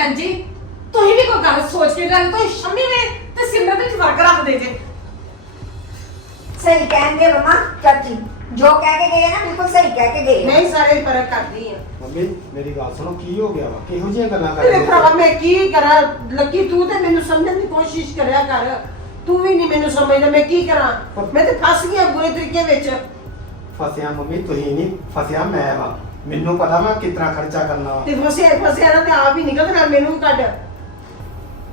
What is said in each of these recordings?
ਭੈਣ ਜੀ ਤੁਸੀਂ ਵੀ ਕੋਈ ਗੱਲ ਸੋਚ ਕੇ ਗੱਲ ਤੋਂ ਸ਼ਮੀ ਨੇ ਤੇ ਸਿਮਰਤ ਵਿੱਚ ਫ਼ਰਕ ਰੱਖਦੇ ਜੇ। ਸਹੀ ਕਹਿੰਦੇ ਮਮਾ ਚਾਚੀ ਜੋ ਕਹਿ ਕੇ ਗਏ ਨਾ ਬਿਲਕੁਲ ਸਹੀ ਕਹਿ ਕੇ ਗਏ ਨਹੀਂ ਸਾਰੇ ਫ਼ਰਕ ਕਰਦੀ ਆ। ਮੰਮੀ ਮੇਰੀ ਗੱਲ ਸੁਣੋ ਕੀ ਹੋ ਗਿਆ ਵਾ? ਕਿਹੋ ਜਿਹੀਆਂ ਗੱਲਾਂ ਕਰ ਤੇਰੇ ਰਹੇ ਭਰਾ ਹੋ ਮੈਂ ਕੀ ਕਰਾਂ? ਲੱਕੀ ਤੂੰ ਤੇ ਮੈਨੂੰ ਸਮਝਣ ਦੀ ਕੋਸ਼ਿਸ਼ ਕਰਿਆ ਕਰ। ਤੂੰ ਵੀ ਨਹੀਂ ਮੈਨੂੰ ਸਮਝਦਾ ਮੈਂ ਕੀ ਕਰਾਂ? ਮੈਂ ਤੇ ਫਸ ਗਿਆ ਬੁਰੇ ਤਰੀਕੇ ਵਿੱਚ। ਫਸਿਆ ਮੰਮੀ ਤੁਸੀਂ ਨਹੀਂ ਫਸਿਆ ਮੈਂ ਵਾ। ਮੈਨੂੰ ਪਤਾ ਵਾ ਕਿਤਨਾ ਖਰਚਾ ਕਰਨਾ ਵਾ। ਤੇ ਫਸਿਆ ਫਸਿਆ ਨਾ ਤੇ ਆਪ ਹੀ ਨਿਕਲ ਨਾਲ ਮੈਨੂੰ ਕੱਢ।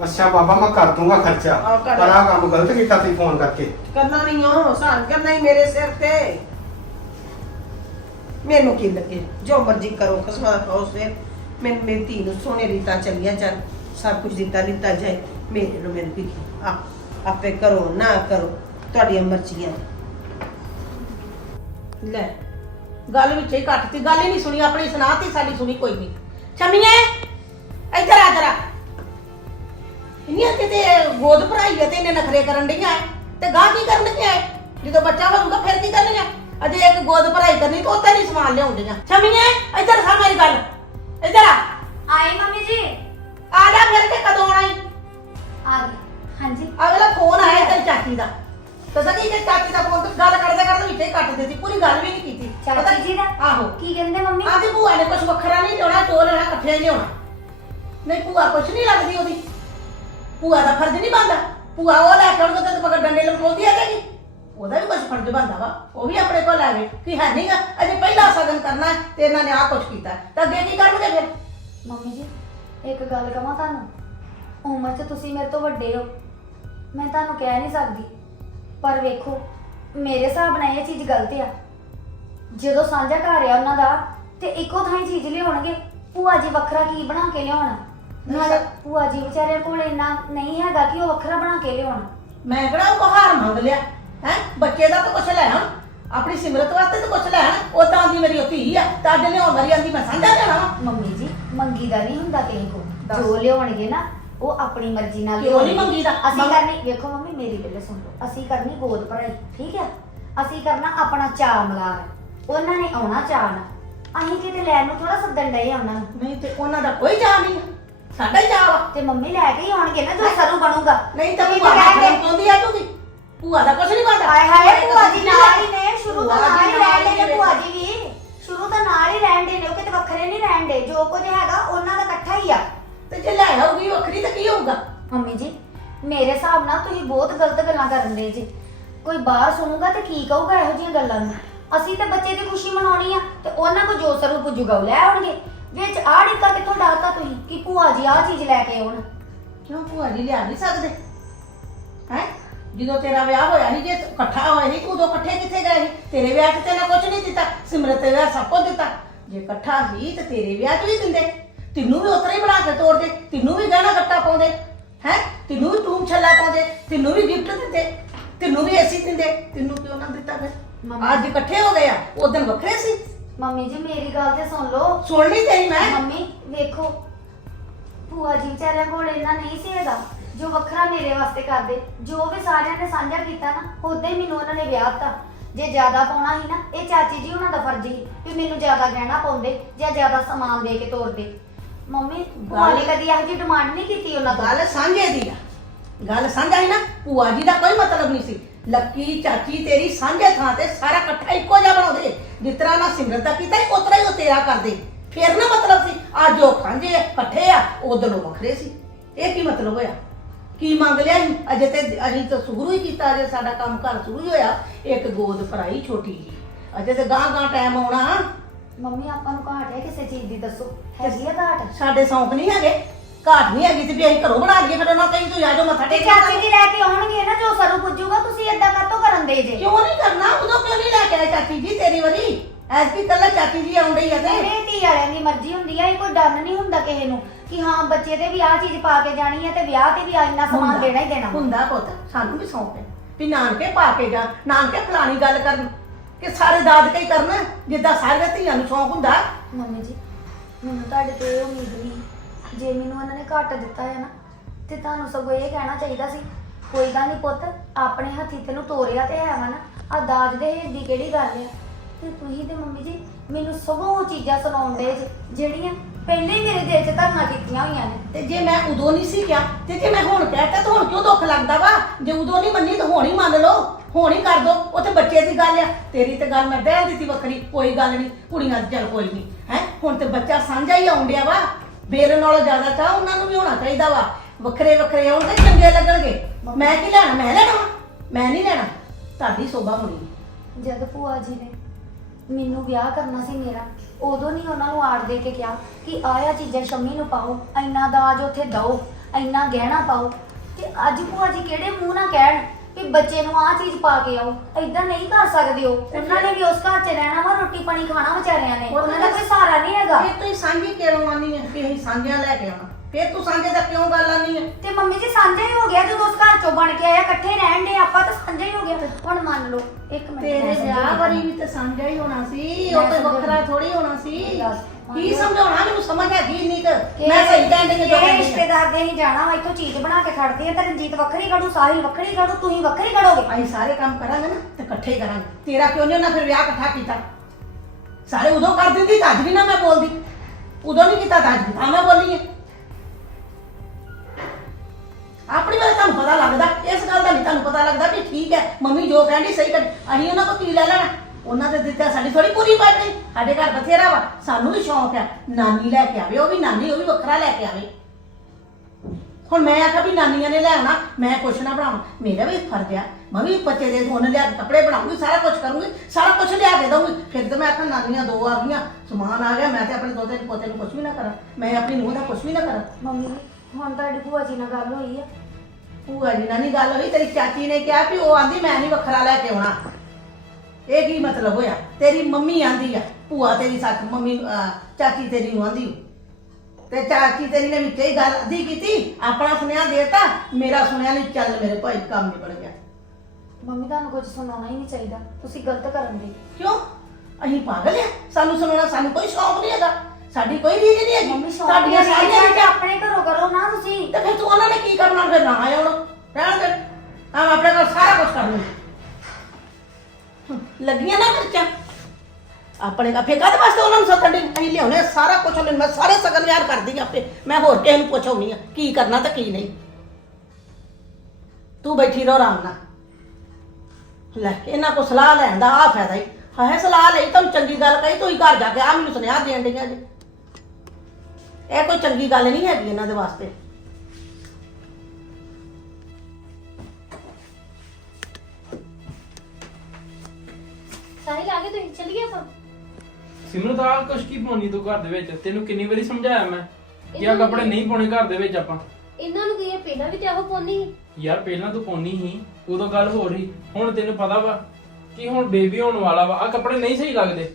ਅੱਛਾ ਬਾਬਾ ਮੈਂ ਕਰ ਦੂੰਗਾ ਖਰਚਾ। ਆਹ ਕਰ। ਪਰ ਆ ਕੰਮ ਗਲਤ ਕੀਤਾ ਤੁਸੀਂ ਫੋਨ ਕਰਕੇ। ਕਰਨਾ ਨਹੀਂ ਹੋ ਸਾਨ ਕਰਨਾ ਹੀ ਮੇਰੇ ਸਿਰ ਤੇ। ਮੈਨੂੰ ਕੀ ਲੱਗੇ? ਜੋ ਮਰਜ਼ੀ ਕਰੋ ਕਸਮਾ ਦਾ ਖਾਓ ਸਿਰ। ਮੈਂ ਮੇਰੀ ਧੀ ਨੂੰ ਸੋਨੇ ਰੀਤਾ ਚਲੀਆਂ ਚੱਲ। ਸਭ ਕੁਝ ਦਿੱਤਾ ਲਿੱਤਾ ਜਾਏ। ਮੇਰੇ ਨੂੰ ਮੈਨੂੰ ਵੀ ਆ ਆਪੇ ਕਰੋ ਨਾ ਕਰੋ। ਤੁਹਾਡੀਆਂ ਮਰਜ਼ੀਆਂ। ਲੈ। ਗੱਲ ਵਿੱਚ ਹੀ ਕੱਟਤੀ ਗੱਲ ਹੀ ਨਹੀਂ ਸੁਣੀ ਆਪਣੀ ਸੁਣਾਤੀ ਸਾਡੀ ਸੁਣੀ ਕੋਈ ਨਹੀਂ ਛਮੀਏ ਇੱਧਰ ਆ ਜਰਾ ਇੰਨੀਆਂ ਕਿਤੇ ਗੋਦ ਭਰਾਈ ਹੈ ਤੇ ਇਹਨੇ ਨਖਰੇ ਕਰਨ ਡਈਆਂ ਐ। ਤੇ ਗਾਂ ਕੀ ਕਰਨਗੇ ਐ? ਜਦੋਂ ਬੱਚਾ ਹੋਊਗਾ ਫਿਰ ਕੀ ਕਰਨਗੇ ਅਜੇ ਇੱਕ ਗੋਦ ਭਰਾਈ ਕਰਨੀ ਤੇ ਉੱਤੇ ਨਹੀਂ ਸਮਾਨ ਲਿਆਉਂਦੀਆਂ ਛਮੀਏ ਇੱਧਰ ਸਾ ਮੇਰੀ ਗੱਲ। ਇੱਧਰ ਆ। ਆਏ ਮੰਮੀ ਜੀ। ਆ ਜਾ ਫਿਰ ਕੇ ਕਦੋਂ ਆਉਣਾ ਈ? ਆ ਗਈ। ਹਾਂਜੀ। ਅਗਲਾ ਫੋਨ ਆਇਆ ਤੇਰੀ ਚਾਚੀ ਦਾ। ਤਾਂ ਸਕੀ ਕਿ ਚਾਚੀ ਦਾ ਫੋਨ ਤੇ ਗੱਲ ਕਰਦੇ ਕਰਦੇ ਵਿੱਚੇ ਹੀ ਕੱਟ ਦਿੱਤੀ ਪੂਰੀ ਗੱਲ ਵੀ ਨਹੀਂ ਕੀਤੀ। ਪਤਾ ਚਾਚੀ ਜੀ ਦਾ? ਆਹੋ। ਕੀ ਕਹਿੰਦੇ ਮੰਮੀ? ਆਦੀ ਭੂਆ ਨੇ ਕੁਝ ਵੱਖਰਾ ਨਹੀਂ ਲਿਆਉਣਾ ਚੋ ਲੈਣਾ ਇਕੱਠੇ ਹੀ ਲਿਆਉਣਾ। ਨਹੀਂ ਭੂਆ ਕੁਝ ਨਹੀਂ ਲੱਗਦੀ ਉਹਦੀ। ਭੂਆ ਦਾ ਫਰਜ਼ ਨਹੀਂ ਬਣਦਾ। ਭੂਆ ਉਹ ਲੈ ਕੇ ਉਹਨੂੰ ਤੇ ਮਗਰ ਡੰਡੇ ਲਮਕੋਦੀ ਆ ਜਾਏਗੀ। ਉਹਦਾ ਵੀ ਕੁਝ ਫਰਜ਼ ਬਣਦਾ ਵਾ। ਉਹ ਵੀ ਆਪਣੇ ਕੋਲ ਆਵੇ ਕਿ ਹੈ ਨਹੀਂਗਾ ਅਜੇ ਪਹਿਲਾ ਸਗਨ ਕਰਨਾ ਹੈ ਤੇ ਇਹਨਾਂ ਨੇ ਆ ਕੁਝ ਕੀਤਾ ਤਾਂ ਅੱਗੇ ਕੀ ਕਰਨਗੇ ਫਿਰ? ਮੰਮੀ ਜੀ ਇੱਕ ਗੱਲ ਕਹਾਂ ਤੁਹਾਨੂੰ? ਉਮਰ 'ਚ ਤੁਸੀਂ ਮੇਰੇ ਤੋਂ ਵੱਡੇ ਹੋ। ਮੈਂ ਤੁਹਾਨੂੰ ਕਹਿ ਨਹੀਂ ਸਕਦੀ। ਪਰ ਵੇਖੋ ਮੇਰੇ ਹਿਸਾਬ ਨਾਲ ਇਹ ਚੀਜ਼ ਗਲਤ ਆ। ਜਦੋਂ ਸਾਂਝਾ ਘਰ ਆ ਉਹਨਾਂ ਦਾ ਤੇ ਇੱਕੋ ਥਾਂ ਹੀ ਚੀਜ਼ ਲਿਆਉਣਗੇ ਭੂਆ ਜੀ ਵੱਖਰਾ ਕੀ ਬਣਾ ਕੇ ਲਿਆਉਣਾ? ਨਾਲੇ ਭੂਆ ਜੀ ਵਿਚਾਰਿਆਂ ਕੋਲ ਇੰਨਾ ਨਹੀਂ ਹੈਗਾ ਕਿ ਉਹ ਵੱਖਰਾ ਬਣਾ ਕੇ ਲਿਆਉਣ। ਮੈਂ ਕਿਹੜਾ ਉਪਹਾਰ ਮੰਗ ਲਿਆ? ਹੈ? ਬੱਚੇ ਦਾ ਤਾਂ ਕੁਝ ਲੈ ਆਉਣ ਆਪਣੀ ਸਿਮਰਤ ਵਾਸਤੇ ਤਾਂ ਕੁਝ ਲੈ ਆਉਣ ਉਦਾਂ ਦੀ ਮੇਰੀ ਉਹ ਧੀ ਆ ਤਾਂ ਅੱਜ ਲਿਆਉਣ ਵਾਲੀ ਆਂਦੀ ਮੈਂ ਸਾਂਝਾ ਲੈਣਾ। ਵਾ ਮੰਮੀ ਜੀ ਮੰਗੀ ਦਾ ਨਹੀਂ ਹੁੰਦਾ ਕਿਸੇ ਕੋ ਦੱਸ। ਜੋ ਲਿਆਉਣਗੇ ਨਾ ਉਹ ਆਪਣੀ ਮਰਜ਼ੀ ਨਾਲ ਕਿਉਂ ਨਹੀਂ ਲਿਆਉਣਗੇ। ਮੰਗੀ ਦਾ? ਅਸੀਂ ਮੰਗ- ਕਰਨੀ ਵੇਖੋ ਮੰਮੀ ਮੇਰੀ ਪਹਿਲੇ ਸੁਣ। ਲਓ ਅਸੀਂ ਕਰਨੀ ਗੋਦ ਭਰਾਈ ਠੀਕ ਹੈ? ਅਸੀਂ ਕਰਨਾ ਆਪਣਾ ਚਾਅ ਮਲਾਰ ਉਹਨਾਂ ਨੇ ਆਉਣਾ ਚਾਅ ਨਾਲ। ਅਸੀਂ ਕਿਤੇ ਲੈਣ ਨੂੰ ਥੋੜਾ ਸੱਦਣ ਡਏ ਆ ਉਹਨਾਂ ਨੂੰ। ਨਹੀਂ ਤੇ ਉਹਨਾਂ ਦਾ ਕੋਈ ਚਾਹ ਨਹੀਂ। ਸਾਡਾ ਹੀ ਚਾਹ ਵਾ। ਤੇ ਮੰਮੀ ਲੈ ਕੇ ਹੀ ਆਉਣਗੇ ਨਾ ਜੋ ਸਰੂ ਬਣੂਗਾ। ਨਹੀਂ ਤਾਂ ਤੁਸੀਂ ਭੂਆ ਦਾ ਕੇ- ਪਾਉਂਦੀ ਆ ਤੂੰ ਭੂਆ ਦਾ ਕੁਝ ਨਹੀਂ ਬਣਦਾ। ਹਾਏ ਹਾਏ ਭੂਆ ਜੀ ਨਾਲ ਹੀ ਨੇ ਸ਼ੁਰੂ ਤੋਂ ਭੂਆ ਨਾਲ ਹੀ ਜੀ ਨਾਲ ਰਹਿਣ ਦੇ ਹੀ ਨੇ। ਭੂਆ ਜੀ ਵੀ। ਸ਼ੁਰੂ ਤੋਂ ਨਾਲ ਹੀ ਰਹਿਣ ਦੇ ਨੇ ਉਹ ਕਿਤੇ ਵੱਖਰੇ ਨਹੀਂ ਰਹਿਣ ਦੇ ਜੋ ਕੁਝ ਹੈਗਾ ਉਹਨਾਂ ਦਾ ਇਕੱਠਾ ਹੀ ਆ। ਤੇ ਜੇ ਲੈ ਆਉਗੀ ਵੱਖਰੀ ਤਾਂ ਕੀ ਹੋਊਗਾ? ਮੰਮੀ ਜੀ ਮੇਰੇ ਹਿਸਾਬ ਨਾਲ ਤੁਸੀਂ ਬਹੁਤ ਗਲਤ ਗੱਲਾਂ ਕਰਨ ਦੇ ਜੀ। ਕੋਈ ਬਾਹਰ ਸੁਣੂਗਾ ਤੇ ਕੀ ਕਹੂਗਾ ਇਹੋ ਜਿਹੀਆਂ ਗੱਲਾਂ ਨੂੰ। ਅਸੀਂ ਤਾਂ ਬੱਚੇ ਦੀ ਖੁਸ਼ੀ ਮਨਾਉਣੀ ਆ ਤੇ ਉਹਨਾਂ ਕੋ ਜੋ ਸਰੂ ਪੁੱਜੂਗਾ ਉਹ ਲੈ ਆਉਣਗੇ। ਵਿੱਚ ਆਹ ਡਿੱਕਾ ਕਿੱਥੋਂ ਡਾਲਤਾ ਤੁਸੀਂ ਕਿ ਭੂਆ ਜੀ ਆਹ ਚੀਜ਼ ਲੈ ਕੇ ਆਉਣ? ਕਿਉਂ ਭੂਆ ਜੀ ਲਿਆ ਨਹੀਂ ਸਕਦੇ? ਹੈ? ਜਦੋਂ ਤੇਰਾ ਵਿਆਹ ਹੋਇਆ ਨਹੀਂ ਜੇ ਇਕੱਠਾ ਹੋਇਆ ਨਹੀਂ ਉਦੋਂ ਇਕੱਠੇ ਕਿੱਥੇ ਗਏ ਸੀ? ਤੇਰੇ ਵਿਆਹ 'ਚ ਤੈਨੂੰ ਕੁਝ ਨਹੀਂ ਦਿੱਤਾ ਸਿਮਰਤ ਦੇ ਵਿਆਹ ਸਭ ਕੁਝ ਦਿੱਤਾ। ਜੇ ਇਕੱਠਾ ਸੀ ਤੇ ਤੇਰੇ ਵਿਆਹ 'ਚ ਵੀ ਦਿੰਦੇ। ਤੈਨੂੰ ਵੀ ਉਤਰਾ ਹੀ ਬਣਾ ਕੇ ਤੋੜਦੇ ਤੈਨੂੰ ਵੀ ਗਹਿਣਾ ਗੱਟਾ ਪਾਉਂਦੇ ਹੈ? ਤੈਨੂੰ ਵੀ ਟੂਮ ਛੱਲਾ ਪਾਉਂਦੇ ਤੈਨੂੰ ਵੀ ਗਿਫਟ ਦਿੰਦੇ ਤੈਨੂੰ ਵੀ ਐਸੀ ਦਿੰਦੇ ਤੈਨੂੰ ਕਿਉਂ ਨਾ ਦਿੱਤਾ ਫਿਰ? ਮੰਮੀ- ਅੱਜ ਇਕੱਠੇ ਹੋ ਗਏ ਆ ਉਦੋਂ ਵੱਖਰੇ ਸੀ। ਮੰਮੀ ਜੀ ਮੇਰੀ ਗੱਲ ਤੇ ਸੁਣ ਲਓ। ਸੁਣ ਲਈ ਤੇਰੀ ਮੈਂ। ਮੰਮੀ ਵੇਖੋ ਭੂਆ ਜੀ ਵਿਚਾਰਿਆਂ ਕੋਲ ਇੰਨਾ ਨਹੀਂ ਸੀ ਹੈਗਾ ਜੋ ਵੱਖਰਾ ਮੇਰੇ ਵਾਸਤੇ ਕਰਦੇ। ਜੋ ਵੀ ਸਾਰਿਆਂ ਨੇ ਸਾਂਝਾ ਕੀਤਾ ਨਾ ਉਦਾਂ ਹੀ ਮੈਨੂੰ ਉਹਨਾਂ ਨੇ ਵਿਆਹ ਦਿੱਤਾ। ਜੇ ਜ਼ਿਆਦਾ ਪਾਉਣਾ ਸੀ ਨਾ ਇਹ ਚਾਚੀ ਜੀ ਉਹਨਾਂ ਦਾ ਫਰਜ਼ ਸੀ ਵੀ ਮੈਨੂੰ ਜ਼ਿਆਦਾ ਗਹਿਣਾ ਪਾਉਂਦੇ ਜਾਂ ਜ਼ਿਆਦਾ ਸਮਾਨ ਦੇ ਕੇ ਤੋਰਦੇ। ਮੰਮੀ ਭੂਆ ਨੇ ਕਦੀ ਇਹੋ ਜਿਹੀ ਡਿਮਾਂਡ ਨਹੀਂ ਕੀਤੀ ਉਹਨਾਂ ਤੋਂ? ਗੱਲ ਸਾਂਝੇ ਦੀ ਆ। ਗੱਲ ਸਾਂਝਾ ਹੈ ਨਾ ਭੂਆ ਜੀ ਦਾ ਕੋਈ ਮਤਲਬ ਨਹੀਂ ਸੀ। ਲੱਕੀ ਚਾਚੀ ਤੇਰੀ ਸਾਂਝੇ ਥਾਂ ਤੇ ਸਾਰਾ ਇਕੱਠਾ ਇੱਕੋ ਜਿਹਾ ਬਣਾਉਂਦੇ। ਜਿਸ ਤਰ੍ਹਾਂ ਨਾ ਸਿਮਰਤ ਦਾ ਕੀਤਾ ਸੀ ਉਤਰਾ ਹੀ ਉਹ ਤੇਰਾ ਕਰਦੇ। ਫੇਰ ਨਾ ਮਤਲਬ ਸੀ ਅੱਜ ਉਹ ਸਾਂਝੇ ਆ, ਇਕੱਠੇ ਆ ਉਦੋਂ ਉਹ ਵੱਖਰੇ ਸੀ। ਇਹ ਕੀ ਮਤਲਬ ਹੋਇਆ? ਕੀ ਮੰਗ ਲਿਆ ਸੀ? ਅਜੇ ਤੇ ਅਜੇ ਤਾਂ ਸ਼ੁਰੂ ਹੀ ਕੀਤਾ ਅਜੇ ਸਾਡਾ ਕੰਮ ਘਰ ਸ਼ੁਰੂ ਹੀ ਹੋਇਆ। ਇੱਕ ਗੋਦ ਭਰਾਈ ਛੋਟੀ ਜੀ ਅਜੇ ਤੇ ਗਾਂ ਗਾਂ ਟਾਈਮ ਆਉਣਾ। ਮੰਮੀ ਆਪਾਂ ਨੂੰ ਘਾਟ ਹੈ ਕਿਸੇ ਚੀਜ਼ ਦੀ ਦੱਸੋ। ਹੈਗੀ ਆ ਘਾਟ? ਸਾਡੇ ਸੌਂਕ ਨਹੀਂ ਹੈਗੇ। ਘਾਟ ਨਹੀਂ ਹੈਗੀ ਤੇ ਵੀ ਅਸੀਂ ਘਰੋਂ ਬਣਾ ਲਈਏ। ਫਿਰ ਉਹਨਾਂ ਕਹੀਂ ਤੂੰ ਆ ਜਾਓ ਮੱਥਾ ਤੇ ਟੇਕ ਚਾਚੀ ਜੀ ਲੈ ਕੇ ਆਉਣਗੇ ਨਾ ਜੋ ਸਰੂ ਪੁੱਜੂਗਾ ਤੁਸੀਂ ਏਦਾਂ ਕਾਤੋਂ ਕਰਨ ਦੇ ਜੇ? ਕਿਉਂ ਨਹੀਂ ਕਰਨਾ? ਉਦੋਂ ਕਿਉਂ ਨਹੀਂ ਲੈ ਕੇ ਆਏ ਚਾਚੀ ਜੀ ਤੇਰੀ ਵਾਰੀ? ਐਸੀ ਕੱਲਾ ਚਾਚੀ ਜੀ ਆਉਣ ਡਈ ਆ ਤੇ। ਮੇਰੇ ਧੀ ਵਾਲਿਆਂ ਦੀ ਮਰਜ਼ੀ ਹੁੰਦੀ ਆ ਇਹ ਕੋਈ ਡਰ ਨਹੀਂ ਹੁੰਦਾ ਕਿਸੇ ਨੂੰ ਕਿ ਹਾਂ ਬੱਚੇ ਤੇ ਵੀ ਆਹ ਚੀਜ਼ ਪਾ ਕੇ ਜਾਣੀ ਹੈ ਤੇ ਵਿਆਹ ਤੇ ਵੀ ਆ ਇੰਨਾ ਸਮਾਨ ਦੇਣਾ ਹੀ ਦੇਣਾ। ਹੁੰਦਾ ਪੁੱਤ ਸਾਨੂੰ ਵੀ ਸੌਂਪ ਹੈ। ਵੀ ਨਾਨਕੇ ਪਾ ਕੇ ਜਾ ਨਾਨਕੇ ਫਲਾਣੀ ਗੱਲ ਕਰਨ। ਕਿ ਸਾਰੇ ਦਾਦਕੇ ਹੀ ਕਰਨ ਜਿੱਦਾਂ ਸਾਰੇ ਧੀਆਂ ਨੂੰ ਸ਼ੌਂਕ ਹੁੰਦਾ। ਮੰਮੀ ਜੀ ਮੈਨੂੰ ਤੁਹਾਡੇ ਤੇ ਇਹ ਉਮੀਦ ਨਹੀਂ। ਜੇ ਮੈਨੂੰ ਉਹਨਾਂ ਨੇ ਘੱਟ ਦਿੱਤਾ ਹੈ ਨਾ ਤੇ ਤੁਹਾਨੂੰ ਸਗੋਂ ਇਹ ਕਹਿਣਾ ਚਾਹੀਦਾ ਸੀ ਕੋਈ ਗੱਲ ਨਹੀਂ ਪੁੱਤ ਆਪਣੇ ਹੱਥੀ ਤੈਨੂੰ ਤੋਰਿਆ ਤੇ ਹੈ ਵਾ ਨਾ ਆ ਦਾਜ ਦੇ ਹੇਠ ਦੀ ਕਿਹੜੀ ਗੱਲ ਆ? ਤੇ ਤੁਸੀਂ ਤੇ ਮੰਮੀ ਜੀ ਮੈਨੂੰ ਸਗੋਂ ਉਹ ਚੀਜ਼ਾਂ ਸੁਣਾਉਂਦੇ ਜਿਹੜੀਆਂ ਪਹਿਲੇ ਹੀ ਮੇਰੇ ਦਿਲ 'ਚ ਧਰਨਾ ਕੀਤੀਆਂ ਹੋਈਆਂ ਨੇ। ਤੇ ਜੇ ਮੈਂ ਉਦੋਂ ਨਹੀਂ ਸੀ ਕਿਹਾ ਤੇ ਜੇ ਮੈਂ ਹੁਣ ਕਹਿਤਾ ਤਾਂ ਹੁਣ ਕਿਉਂ ਦੁੱਖ ਲੱਗਦਾ ਵਾ? ਜੇ ਉਦੋਂ ਨਹੀਂ ਮੰਨੀ ਤਾਂ ਹੁਣ ਹੀ ਮੰਨ ਲਓ। ਹੁਣ ਹੀ ਕਰ ਦੋ ਉਹ ਤੇ ਬੱਚੇ ਦੀ ਗੱਲ ਆ। ਤੇਰੀ ਤੇ ਗੱਲ ਮੈਂ ਬਹਿ ਦਿੱਤੀ ਵੱਖਰੀ, ਕੋਈ ਗੱਲ ਨਹੀਂ, ਕੁੜੀਆਂ ਦੀ ਚੱਲ ਕੋਈ ਨਹੀਂ, ਹੈ? ਹੁਣ ਤੇ ਬੱਚਾ ਸਾਂਝਾ ਹੀ ਆਉਣ ਡਿਆ ਵਾ। ਮੇਰੇ ਨਾਲੋਂ ਜ਼ਿਆਦਾ ਤਾਂ ਉਹਨਾਂ ਨੂੰ ਵੀ ਹੋਣਾ ਚਾਹੀਦਾ ਵਾ। ਵੱਖਰੇ ਵੱਖਰੇ ਹੋਣ ਤੇ ਚੰਗੇ ਲੱਗਣਗੇ। ਮੈਂ ਕੀ ਲੈਣਾ, ਮੈਂ ਲੈਣਾ ਵਾ? ਮੈਂ ਨਹੀਂ ਲੈਣਾ। ਤੁਹਾਡੀ ਸੋਭਾ ਮੁੜੀ ਜਦ ਭੂਆ ਜੀ ਨੇ ਮੈਨੂੰ ਵਿਆਹ ਕਰਨਾ ਸੀ ਮੇਰਾ, ਉਦੋਂ ਨਹੀਂ ਉਹਨਾਂ ਨੂੰ ਆੜ ਦੇ ਕੇ ਕਿਹਾ ਕਿ ਆਇਆ ਚੀਜ਼ਾਂ ਸ਼ਮੀ ਨੂੰ ਪਾਓ, ਇੰਨਾ ਦਾਜ ਉੱਥੇ ਦਓ, ਇੰਨਾ ਗਹਿਣਾ ਪਾਓ। ਤੇ ਅੱਜ ਭੂਆ ਜੀ ਕਿਹੜੇ ਮੂੰਹ ਨਾਲ ਕਹਿਣ? ਕਿ ਬੱਚੇ ਨੂੰ ਆਹ ਚੀਜ਼ ਪਾ ਕੇ ਆਓ ਐਦਾਂ ਨਹੀਂ ਕਰ ਸਕਦੇ ਹੋ ਉਹਨਾਂ ਨੇ ਵੀ ਉਸ ਘਰ 'ਚ ਰਹਿਣਾ ਵਾ ਰੋਟੀ ਪਾਣੀ ਖਾਣਾ ਵਿਚਾਰਿਆਂ ਨੇ। ਉਹਨਾਂ ਦਾ ਕੋਈ ਸਹਾਰਾ ਨਹੀਂ ਹੈਗਾ। ਫਿਰ ਤੂੰ ਸਾਂਝੀ ਕਿਉਂ ਆਨੀ ਹੈ ਕਿ ਅਸੀਂ ਸਾਂਝੀਆਂ ਲੈ ਕੇ ਆਉਣਾ ਫਿਰ ਤੂੰ ਸਾਂਝੇ ਦਾ ਕਿਉਂ ਗੱਲ ਆਨੀ ਹੈ ਤੇ ਮੰਮੀ ਜੀ ਸਾਂਝਾ ਹੀ ਹੋ ਗਿਆ ਜਦੋਂ ਉਸ ਘਰ 'ਚੋਂ ਬਣ ਕੇ ਆਇਆ ਇਕੱਠੇ ਰਹਿਣ ਦੇ ਆਪਾਂ ਤਾਂ ਸਾਂਝਾ ਹੀ ਹੋ ਗਿਆ। ਹੁਣ ਮੰਨ ਲਓ ਇੱਕ ਮਿੰਟ ਤੇਰੇ ਮੈਂ ਵਿਆਹ ਵਾਰੀ ਵੀ ਤੇ ਸਾਂਝਾ ਹੀ ਹੋਣਾ ਸੀ ਉਹ ਤੇ ਵੱਖਰਾ ਥੋੜੀ ਹੋਣਾ ਸੀ। ਦੱਸ। ਕੀ ਸਮਝਾਉਣਾ? ਮੈਨੂੰ ਸਮਝ ਆ ਗਈ ਨਹੀਂ ਕਿ। ਤੇ ਮੈਂ ਸਹੀ ਕਹਿੰਦੀ ਹਾਂ ਜੋ ਜਿਹੜੇ ਕਹਿੰਦੀ ਹਾਂ। ਰਿਸ਼ਤੇਦਾਰ ਦੇ ਹੀ ਜਾਣਾ ਵਾ ਇੱਥੋਂ ਚੀਜ਼ ਬਣਾ ਕੇ ਖੜਦੇ ਆ ਤਾਂ ਰਣਜੀਤ ਵੱਖਰੀ ਖੜੂ ਸਾਹਿਲ ਵੱਖਰੀ ਖੜੂ ਤੁਸੀਂ ਵੱਖਰੀ ਖੜੋਗੇ। ਅਸੀਂ ਸਾਰੇ ਕੰਮ ਕਰਾਂਗੇ ਨਾ ਤੇ ਇਕੱਠੇ ਹੀ ਕਰਾਂਗੇ। ਤੇਰਾ ਕਿਉਂ ਨਹੀਂ ਉਹਨਾਂ ਫਿਰ ਵਿਆਹ ਇਕੱਠਾ ਕੀਤਾ? ਸਾਰੇ ਉਦੋਂ ਕਰ ਦਿੰਦੀ ਤਾਂ ਅੱਜ ਵੀ ਨਾ ਮੈਂ ਬੋਲਦੀ। ਉਦੋਂ ਨਹੀਂ ਕੀਤਾ ਤਾਂ ਅੱਜ ਵੀ ਤਾਂ ਮੈਂ ਬੋਲੀ ਹੈ ਆਪਣੀ ਵਾਰ ਤੁਹਾਨੂੰ ਪਤਾ ਲੱਗਦਾ ਇਸ ਗੱਲ ਦਾ ਨਹੀਂ ਤੁਹਾਨੂੰ ਪਤਾ ਲੱਗਦਾ ਵੀ ਠੀਕ ਹੈ। ਮੰਮੀ ਜੋ ਕਹਿੰਦੀ ਸਹੀ ਕਰ ਅਸੀਂ ਉਹਨਾਂ ਕੋਲ ਕੀ ਲੈ ਲੈਣਾ? ਉਹਨਾਂ ਦੇ ਦਿੱਤਾ ਸਾਡੀ ਥੋੜੀ ਪੂਰੀ ਪੜਨੀ ਸਾਡੇ ਘਰ ਬਥੇਰਾ ਵਾ। ਸਾਨੂੰ ਵੀ ਸ਼ੌਂਕ ਹੈ ਨਾਨੀ ਲੈ ਕੇ ਆਵੇ ਉਹ ਵੀ ਨਾਨੀ ਉਹ ਵੀ ਵੱਖਰਾ ਲੈ ਕੇ ਆਵੇ। ਹੁਣ ਮੈਂ ਆਖਿਆ ਵੀ ਨਾਨੀਆਂ ਨੇ ਲੈ ਆਉਣਾ ਮੈਂ ਕੁਛ ਨਾ ਬਣਾਵਾਂ। ਮੇਰਾ ਵੀ ਫਰਜ਼ ਆ। ਮੈਂ ਵੀ ਬੱਚੇ ਦੇ ਹੁਣ ਲਿਆ ਕੇ ਕੱਪੜੇ ਬਣਾਉਂਗੀ ਸਾਰਾ ਕੁਝ ਕਰੂੰਗੀ ਸਾਰਾ ਕੁਝ ਲਿਆ ਕੇ ਦਊਂਗੀ। ਫਿਰ ਤਾਂ ਮੈਂ ਆਖਾਂ ਨਾਨੀਆਂ ਦੋ ਆ ਗਈਆਂ ਸਮਾਨ ਆ ਗਿਆ ਮੈਂ ਤੇ ਆਪਣੇ ਦੋਤੇ ਨੂੰ ਪੋਤੇ ਨੂੰ ਕੁਝ ਵੀ ਨਾ ਕਰਾਂ। ਮੈਂ ਆਪਣੀ ਨੂੰਹ ਦਾ ਕੁਝ ਵੀ ਨਾ ਕਰਾਂ। ਮੰਮੀ ਹੁਣ ਤੁਹਾਡੀ ਭੂਆ ਜੀ ਨਾਲ ਗੱਲ ਹੋਈ ਆ। ਭੂਆ ਜੀ ਨਾਲ ਨਹੀਂ ਗੱਲ ਹੋਈ ਤੇਰੀ ਚਾਚੀ ਨੇ ਕਿਹਾ ਵੀ ਉਹ ਆਂਦੀ ਮੈਂ ਨਹੀਂ ਵੱਖਰਾ ਲੈ ਕੇ ਆਉਣਾ। ਇਹ ਕੀ ਮਤਲਬ ਹੋਇਆ? ਤੇਰੀ ਮੰਮੀ ਆਂਦੀ ਆ ਭੂਆ ਤੇਰੀ ਸੱਚ ਮੰਮੀ ਅਹ, ਚਾਚੀ ਤੇਰੀ ਨੂੰ ਆਂਦੀ। ਤੇ ਚਾਚੀ ਤੇਰੀ ਨੇ ਵਿੱਚੇ ਹੀ ਗੱਲ ਅੱਧੀ ਕੀਤੀ ਆਪਣਾ ਸੁਨੇਹਾ ਦੇਤਾ ਮੇਰਾ ਸੁਨੇਹਾ ਨਹੀਂ ਚੱਲ ਮੇਰੇ ਭਾਈ ਕੰਮ ਨਿਬੜ ਗਿਆ। ਮੰਮੀ ਤੁਹਾਨੂੰ ਕੁਝ ਸੁਣਾਉਣਾ ਹੀ ਨਹੀਂ ਚਾਹੀਦਾ ਤੁਸੀਂ ਗਲਤ ਕਰਨ ਦੇ। ਕਿਉਂ? ਅਸੀਂ ਪਾਗਲ ਆ ਸਾਨੂੰ ਸੁਣਾਉਣਾ ਸਾਨੂੰ ਕੋਈ ਸ਼ੌਕ ਨਹੀਂ ਹੈਗਾ ਸਾਡੀ ਕੋਈ ਰੀਝ ਨਹੀਂ ਹੈਗੀ ਸਾਡੀਆਂ ਸਾਰੀਆਂ ਰੀਝਾਂ ਆਪਣੇ ਘਰੋਂ ਕਰੋ ਨਾ ਤੁਸੀਂ। ਤੇ ਫਿਰ ਤੂੰ ਉਹਨਾਂ ਨੇ ਕੀ ਕਰਨਾ ਫਿਰ ਨਾ ਆਇਆ ਹੁਣ ਰਹਿਣ ਦੇ ਆ ਆਪਣੇ ਕੋਲ ਸਾਰਾ ਕੁਝ ਕਰ ਲੂੰ ਲੱਗੀਆਂ ਨਾ ਮਿਰਚਾਂ। ਆਪਣੇ ਕਾ ਫੇਰ ਕਾਹਦੇ ਵਾਸਤੇ ਉਹਨਾਂ ਨੂੰ ਸੱਤਣ ਦੀ ਅਸੀਂ ਲਿਆਉਣੇ ਆ ਸਾਰਾ ਕੁਝ ਉਹਨਾਂ ਮੈਂ ਸਾਰੇ ਸਗਨ ਵਿਆਹ ਕਰਦੀ ਆ ਆਪੇ। ਮੈਂ ਹੋਰ ਕਿਸੇ ਨੂੰ ਪੁੱਛਾਉਣੀ ਆ, ਕੀ ਕਰਨਾ ਤੇ ਕੀ ਨਹੀਂ। ਤੂੰ ਬੈਠੀ ਰਹੋ ਆਰਾਮ ਨਾਲ। ਲੈ, ਇਹਨਾਂ ਕੋ ਸਲਾਹ ਲੈਣ ਦਾ ਆ ਫਾਇਦਾ ਹੀ ਹੈ ਸਲਾਹ ਲਈ ਤੁਹਾਨੂੰ ਚੰਗੀ ਗੱਲ ਕਹੀ ਤੁਸੀਂ ਘਰ ਜਾ ਕੇ ਆ ਮੈਨੂੰ ਸੁਨੇਹਾ ਦੇਣ ਡਈਆਂ ਜੀ। ਇਹ ਕੋਈ ਚੰਗੀ ਗੱਲ ਨਹੀਂ ਹੈਗੀ ਇਹਨਾਂ ਦੇ ਵਾਸਤੇ। ਸਾਹਿਲ ਆ ਗਏ ਤੁਸੀਂ ਚੱਲੀਏ ਆਪਾਂ? ਸਿਮਰਤ ਆ ਕੁਛ ਕੀ ਪਾਉਣੀ ਤੂੰ ਘਰ ਦੇ ਵਿੱਚ? ਤੈਨੂੰ ਕਿੰਨੀ ਵਾਰੀ ਸਮਝਾਇਆ ਮੈਂ ਕਿ ਆ ਕੱਪੜੇ ਨਹੀਂ ਪਾਉਣੇ ਘਰ ਦੇ ਵਿੱਚ ਆਪਾਂ? ਇਹਨਾਂ ਨੂੰ ਕੀ ਇਹ ਪਹਿਲਾਂ ਵੀ ਤੇ ਆਹੋ ਪੋਨੀ ਯਾਰ ਪਹਿਲਾਂ ਤੂੰ ਪਾਉਣੀ ਸੀ ਉਦੋਂ ਗੱਲ ਹੋ ਰਹੀ ਹੁਣ ਤੈਨੂੰ ਪਤਾ ਵਾ ਕਿ ਹੁਣ ਬੇਬੀ ਹੋਣ ਵਾਲਾ ਵਾ। ਆ ਕੱਪੜੇ ਨਹੀਂ ਸਹੀ ਲੱਗਦੇ।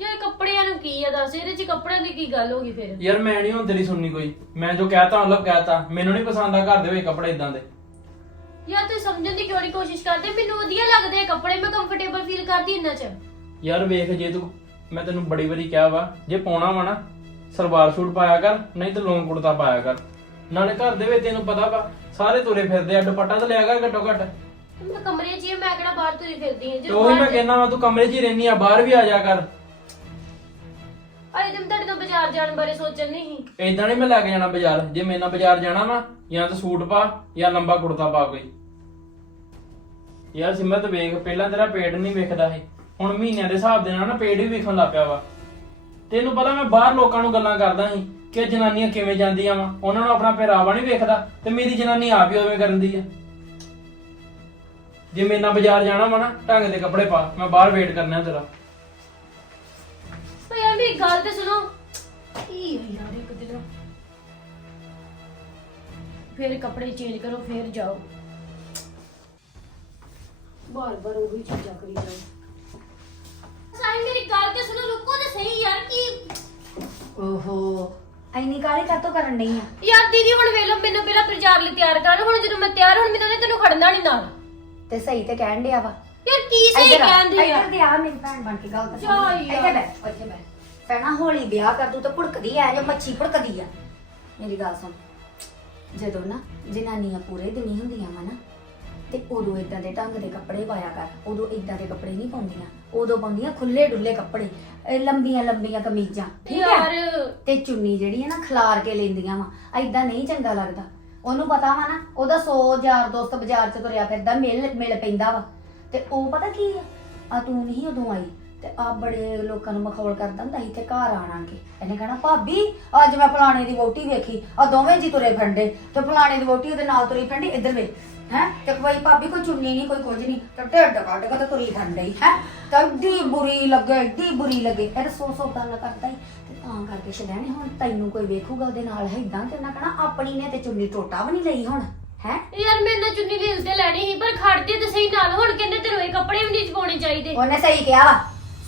ਯਾਰ ਕੱਪੜਿਆਂ ਨੂੰ ਕੀ ਆ ਦੱਸ? ਇਹਦੇ ਚ ਕੱਪੜਿਆਂ ਦੀ ਕੀ ਗੱਲ ਹੋ ਗਈ ਫਿਰ? ਯਾਰ ਮੈਂ ਨਹੀਂ ਹੁਣ ਤੇਰੀ ਸੁਣਨੀ ਕੋਈ। ਮੈਂ ਜੋ ਕਹਿਤਾ ਮਤਲਬ ਕਹਿਤਾ। ਮੈਨੂੰ ਨਹੀਂ ਪਸੰਦ ਆ ਘਰ ਦੇ ਵਿੱਚ ਕੱਪੜੇ ਇਦਾਂ ਦੇ। ਯਾਰ ਤੂੰ ਸਮਝਣ ਦੀ ਕਿਉਂ ਨਹੀਂ ਕੋਸ਼ਿਸ਼ ਕਰਦੇ? ਮੈਨੂੰ ਵਧੀਆ ਲੱਗਦੇ ਆ ਕੱਪੜੇ ਮੈਂ ਕੰਫਰਟੇਬਲ ਫੀਲ ਕਰਦੀ ਇੰਨਾ ਚ। ਯਾਰ ਵੇਖ ਜੇ ਤੂੰ ਮੈਂ ਤੈਨੂੰ ਬੜੀ ਵਾਰੀ ਕਿਹਾ ਵਾ ਜੇ ਪਾਉਣਾ ਵਾ ਨਾ ਸਲਵਾਰ ਸੂਟ ਪਾਇਆ ਕਰ ਨਹੀਂ ਤਾਂ ਲੌਂਗ ਕੁੜਤਾ ਪਾਇਆ ਕਰ। ਨਾਲੇ ਘਰ ਦੇ ਵਿੱਚ ਤੈਨੂੰ ਪਤਾ ਵਾ ਸਾਰੇ ਤੁਰੇ ਫਿਰਦੇ ਆ ਦੁਪੱਟਾ ਤਾਂ ਲਿਆ ਕਰ ਘੱਟੋ ਘੱਟ ਤੇ ਮੈਂ ਕਮਰੇ 'ਚ ਹੀ ਆ, ਮੈਂ ਕਿਹੜਾ ਬਾਹਰ ਤੁਰੀ ਫਿਰਦੀ ਆ? ਤੇ ਉਹੀ ਮੈਂ ਕਹਿੰਦਾ ਵਾ ਤੂੰ ਕਮਰੇ 'ਚ ਹੀ ਰਹਿਨੀ ਆ ਬਾਹਰ ਵੀ ਆ ਜਾ ਕਰ। ਅਰੇ ਤੁਮ ਤੁਹਾਡੇ ਤੋਂ ਬਾਜ਼ਾਰ ਜਾਣ ਬਾਰੇ ਸੋਚਣ ਨਹੀਂ ਸੀ। ਏਦਾਂ ਨਹੀਂ ਮੈਂ ਲੈ ਕੇ ਜਾਣਾ ਬਾਜ਼ਾਰ। ਜੇ ਮੇਰੇ ਨਾਲ ਬਾਜ਼ਾਰ ਜਾਣਾ ਵਾ, ਜਾਂ ਤਾਂ ਸੂਟ ਪਾ, ਜਾਂ ਲੰਬਾ ਕੁੜਤਾ ਪਾ ਕੋਈ। ਯਾਰ ਸਿਮਰਤ ਵੇਖ, ਪਹਿਲਾਂ ਤੇਰਾ ਪੇਟ ਨਹੀਂ ਵੇਖਦਾ ਸੀ। ਹੁਣ ਮਹੀਨਿਆਂ ਦੇ ਹਿਸਾਬ ਦੇ ਨਾਲ ਨਾ ਪੇਟ ਵੀ ਵੇਖਣ ਲੱਗ ਪਿਆ ਵਾ। ਤੈਨੂੰ ਪਤਾ ਮੈਂ ਬਾਹਰ ਲੋਕਾਂ ਨੂੰ ਗੱਲਾਂ ਕਰਦਾ ਸੀ ਕਿ ਜਨਾਨੀਆਂ ਕਿਵੇਂ ਜਾਂਦੀਆਂ ਵਾ। ਉਹਨਾਂ ਨੂੰ ਆਪਣਾ ਪਹਿਰਾਵਾ ਨਹੀਂ ਵੇਖਦਾ ਤੇ ਮੇਰੀ ਜਨਾਨੀ ਆਪ ਹੀ ਉਵੇਂ ਕਰਨ ਦੀ ਆ। ਜੇ ਮੇਰੇ ਨਾਲ ਬਾਜ਼ਾਰ ਜਾਣਾ ਵਾ ਨਾ, ਢੰਗ ਦੇ ਕੱਪੜੇ ਪਾ, ਮੈਂ ਬਾਹਰ ਵੇਟ ਕਰਨਾ ਤੇਰਾ। ਮੇਰੀ ਗੱਲ ਤੇ ਸੁਣੋ। ਕੀ ਹੋਈ ਯਾਰ ਇੱਕ ਦਿਨ? ਫਿਰ ਕੱਪੜੇ ਚੇਂਜ ਕਰੋ ਫਿਰ ਜਾਓ। ਬਾਰ ਬਾਰ ਉਹੀ ਚੀਜ਼ਾਂ ਕਰੀ ਜਾਓ। ਸਾਈ ਮੇਰੀ ਗੱਲ ਤੇ ਸੁਣੋ ਰੁਕੋ ਤੇ ਸਹੀ ਯਾਰ ਕੀ? ਓਹੋ। ਐਨੀ ਕਾਲੀ ਕਾਤੋਂ ਕਰਨ ਡਈ ਆ? ਯਾਰ ਦੀਦੀ ਹੁਣ ਵੇਲੋ ਮੈਨੂੰ ਪਹਿਲਾਂ ਪ੍ਰਚਾਰ ਲਈ ਤਿਆਰ ਕਰ ਹੁਣ ਜਦੋਂ ਮੈਂ ਤਿਆਰ ਹੁਣ ਮੈਨੂੰ ਉਹਨੇ ਤੈਨੂੰ ਖੜਨਾ ਨਹੀਂ ਨਾਲ। ਤੇ ਸਹੀ ਤੇ ਕਹਿਣ ਡਿਆ ਵਾ। ਯਾਰ ਕੀ ਸਹੀ ਆ, ਕਹਿੰਦੀ ਆ? ਇੱਧਰ ਤੇ ਆ ਮੇਰੀ ਭੈਣ ਬਣ ਕੇ ਗੱਲ ਤਾਂ ਜਾ। ਯਾਰ। ਇੱਥੇ ਬੈ ਇੱਥੇ ਬੈ ਭੈਣਾ ਹੋਲੀ ਵਿਆਹ ਕਰ ਤੂੰ ਤਾਂ ਭੁੜਕਦੀ ਐ ਜਾਂ ਮੱਛੀ ਭੁੜਕਦੀ ਆ। ਮੇਰੀ ਗੱਲ ਸੁਣ। ਜਦੋਂ ਨਾ ਜਨਾਨੀਆਂ ਪੂਰੇ ਦਿਨੀ ਹੁੰਦੀਆਂ ਵਾ ਨਾ ਤੇ ਉਦੋਂ ਇਦਾਂ ਦੇ ਢੰਗ ਦੇ ਕੱਪੜੇ ਪਾਇਆ ਕਰ ਉਦੋਂ ਇਦਾਂ ਦੇ ਕੱਪੜੇ ਨਹੀਂ ਪਾਉਂਦੀਆਂ ਉਦੋਂ ਪਾਉਂਦੀਆਂ ਖੁੱਲੇ ਡੁੱਲੇ ਕੱਪੜੇ ਇਹ ਲੰਬੀਆਂ ਲੰਬੀਆਂ ਕਮੀਜ਼ਾਂ ਠੀਕ ਹੈ ਯਾਰ। ਤੇ ਚੁੰਨੀ ਜਿਹੜੀ ਹੈ ਨਾ ਖਿਲਾਰ ਕੇ ਲੈਂਦੀਆਂ ਵਾ ਐਦਾਂ ਨਹੀਂ ਚੰਗਾ ਲੱਗਦਾ। ਉਹਨੂੰ ਪਤਾ ਵਾ ਨਾ ਉਹਦਾ 100 ਯਾਰ ਦੋਸਤ ਬਾਜ਼ਾਰ 'ਚ ਤੁਰਿਆ ਫਿਰਦਾ ਮਿਲ ਮਿਲ ਪੈਂਦਾ ਵਾ। ਤੇ ਉਹ ਪਤਾ ਕੀ ਆ? ਆ ਤੂੰ ਨਹੀਂ ਉਦੋਂ ਆਈ। ਤੇ ਆ ਬੜੇ ਲੋਕਾਂ ਨੂੰ ਮਖੌਲ ਕਰਦਾ ਹੁੰਦਾ ਸੀ ਤੇ ਘਰ ਆਣਾ ਕੇ ਇਹਨੇ ਕਹਣਾ ਭਾਬੀ ਅੱਜ ਮੈਂ ਫਲਾਣੇ ਦੀ ਵੋਟੀ ਵੇਖੀ ਆ ਦੋਵੇਂ ਜੀ ਤੁਰੇ ਫਿਰਦੇ ਤੇ ਫਲਾਣੇ ਦੀ ਵੋਟੀ ਉਹਦੇ ਨਾਲ ਤੁਰੀ ਫਿਰਦੀ ਇੱਧਰ ਵੇ ਹੈ ਤੇ ਕੋਈ ਭਾਬੀ ਕੋਈ ਚੁੰਨੀ ਨਹੀਂ ਕੋਈ ਕੁਝ ਨਹੀਂ ਤੇ ਢਿੱਡ ਕੱਢ ਕੇ ਤੇ ਤੁਰੀ ਫਿਰਦੀ ਹੈ ਤਾਂ ਏਡੀ ਬੁਰੀ ਲੱਗੇ ਏਡੀ ਬੁਰੀ ਲੱਗੇ ਇਹ ਸੋ ਸੋ ਗੱਲ ਕਰਦਾ ਹੀ ਤੇ ਤਾਂ ਕਰਕੇ ਛਡਾਣੇ ਹੁਣ ਤੈਨੂੰ ਕੋਈ ਵੇਖੂਗਾ ਉਹਦੇ ਨਾਲ ਏਦਾਂ ਤੇ ਉਹਨਾਂ ਕਹਣਾ ਆਪਣੀ ਨੇ ਤੇ ਚੁੰਨੀ ਟੋਟਾ ਵੀ ਨਹੀਂ ਲਈ ਹੁਣ ਹੈ? ਯਾਰ ਮੈਂ ਨਾ ਚੁੰਨੀ ਲੀਲ ਤੇ ਲੈਣੀ ਸੀ ਪਰ ਖੜਦੇ ਤੇ ਸਹੀ ਨਾਲ ਹੁਣ ਕਹਿੰਦੇ ਤੇ ਰੋਏ ਕੱਪੜੇ ਵੀ ਨਹੀਂ ਪਾਉਣੇ ਚਾਹੀਦੇ। ਉਹਨੇ ਸਹੀ ਕਿਹਾ ਵਾ।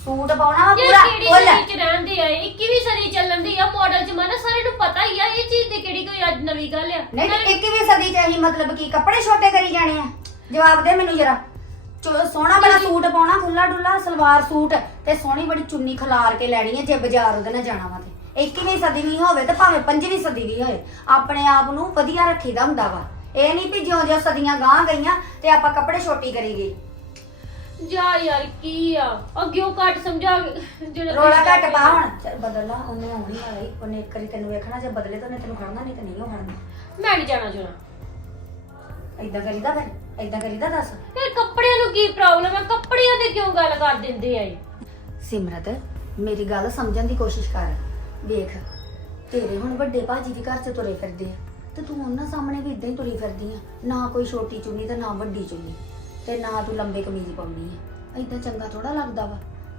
ਸੂਟ ਪਾਉਣਾ ਵਾ ਪੂਰਾ ਕਿਹੜੀ ਫੁੱਲ ਸਦੀ ਚ ਰਹਿੰਦੇ ਆ? 21ਵੀਂ ਸਦੀ ਚੱਲਣ ਦੀ ਆ ਮਾਡਲ ਜ਼ਮਾਨਾ ਸਾਰਿਆਂ ਨੂੰ ਪਤਾ ਹੀ ਆ ਇਹ ਚੀਜ਼ ਦੀ ਕਿਹੜੀ ਕੋਈ ਅੱਜ ਨਵੀਂ ਗੱਲ ਆ। ਨਹੀਂ ਤੇ 21ਵੀਂ ਸਦੀ ਚ ਅਸੀਂ ਮਤਲਬ ਕੀ ਕੱਪੜੇ ਛੋਟੇ ਕਰੀ ਜਾਣੇ ਆ। ਜਵਾਬ ਦੇ ਮੈਨੂੰ ਜਰਾ। ਸੋਹਣਾ ਬੜਾ ਸੂਟ ਪਾਉਣਾ ਖੁੱਲਾ ਡੁੱਲਾ ਸਲਵਾਰ ਸੂਟ ਤੇ ਸੋਹਣੀ ਬੜੀ ਚੁੰਨੀ ਖਿਲਾਰ ਕੇ ਲੈਣੀ ਹੈ ਜੇ ਬਾਜ਼ਾਰ ਉਹਦੇ ਨਾਲ ਜਾਣਾ ਵਾ ਤੇ। 21ਵੀਂ ਸਦੀ ਵੀ ਹੋਵੇ ਤੇ ਭਾਵੇਂ 25ਵੀਂ ਸਦੀ ਵੀ ਹੋਵੇ ਆਪਣੇ ਆਪ ਨੂੰ ਵਧੀਆ ਰੱਖੀਦਾ ਹੁੰਦਾ ਵਾ। ਇਹ ਨਹੀਂ ਵੀ ਜਿਉਂ ਜਿਉਂ ਸਦੀਆਂ ਗਾਂ ਗਈਆਂ ਤੇ ਆਪਾਂ ਕੱਪੜੇ ਛੋਟੀ ਕਰੀ ਗਏ ਜਾ ਯਾਰ ਕੀ ਆ? ਅੱਗਿਓ ਘੱਟ ਸਮਝਾ ਜਿਹੜਾ ਰੋਲਾ ਘੱਟ ਪਾ ਹੁਣ। ਚੱਲ ਬਦਲ ਲਾ ਉਹਨੇ ਆਉਣੀ ਵਾਲਾ ਹੀ ਉਹਨੇ ਇੱਕ ਵਾਰੀ ਤੈਨੂੰ ਵੇਖਣਾ ਜੇ ਬਦਲੇ ਤਾਂ ਉਹਨੇ ਤੈਨੂੰ ਖੜਨਾ ਨਹੀਂ ਤੇ ਨਹੀਂ ਉਹ ਖੜਨਾ ਮੈਂ ਨਹੀਂ ਜਾਣਾ ਚਾਹਣਾ ਏਦਾਂ ਕਰੀਦਾ ਫਿਰ ਏਦਾਂ ਕਰੀਦਾ ਦੱਸ। ਯਾਰ ਕੱਪੜਿਆਂ ਨੂੰ ਕੀ ਪ੍ਰੋਬਲਮ ਹੈ ਕੱਪੜਿਆਂ ਤੇ ਕਿਉਂ ਗੱਲ ਕਰ ਦਿੰਦੇ ਆ ਇਹ? ਸਿਮਰਤ ਮੇਰੀ ਗੱਲ ਸਮਝਣ ਦੀ ਕੋਸ਼ਿਸ਼ ਕਰ। ਵੇਖ ਤੇਰੇ ਹੁਣ ਵੱਡੇ ਭਾਜੀ ਦੀ ਘਰ 'ਚ ਤੁਰੇ ਫਿਰਦੇ ਆ। ਤੇ ਤੂੰ ਉਹਨਾਂ ਸਾਹਮਣੇ ਵੀ ਇਦਾਂ ਹੀ ਤੁਰੀ ਫਿਰਦੀ ਆ। ਨਾ ਕੋਈ ਛੋਟੀ ਚੁੰਨੀ ਤੇ ਨਾ ਵੱਡੀ ਚੁੰਨੀ। ਤੇ ਨਾ ਤੂੰ ਲੰਬੇ ਕਮੀਜ਼ ਪਾਉਣੀ ਆ। ਏਦਾਂ ਚੰਗਾ ਥੋੜਾ ਲੱਗਦਾ ਵਾ।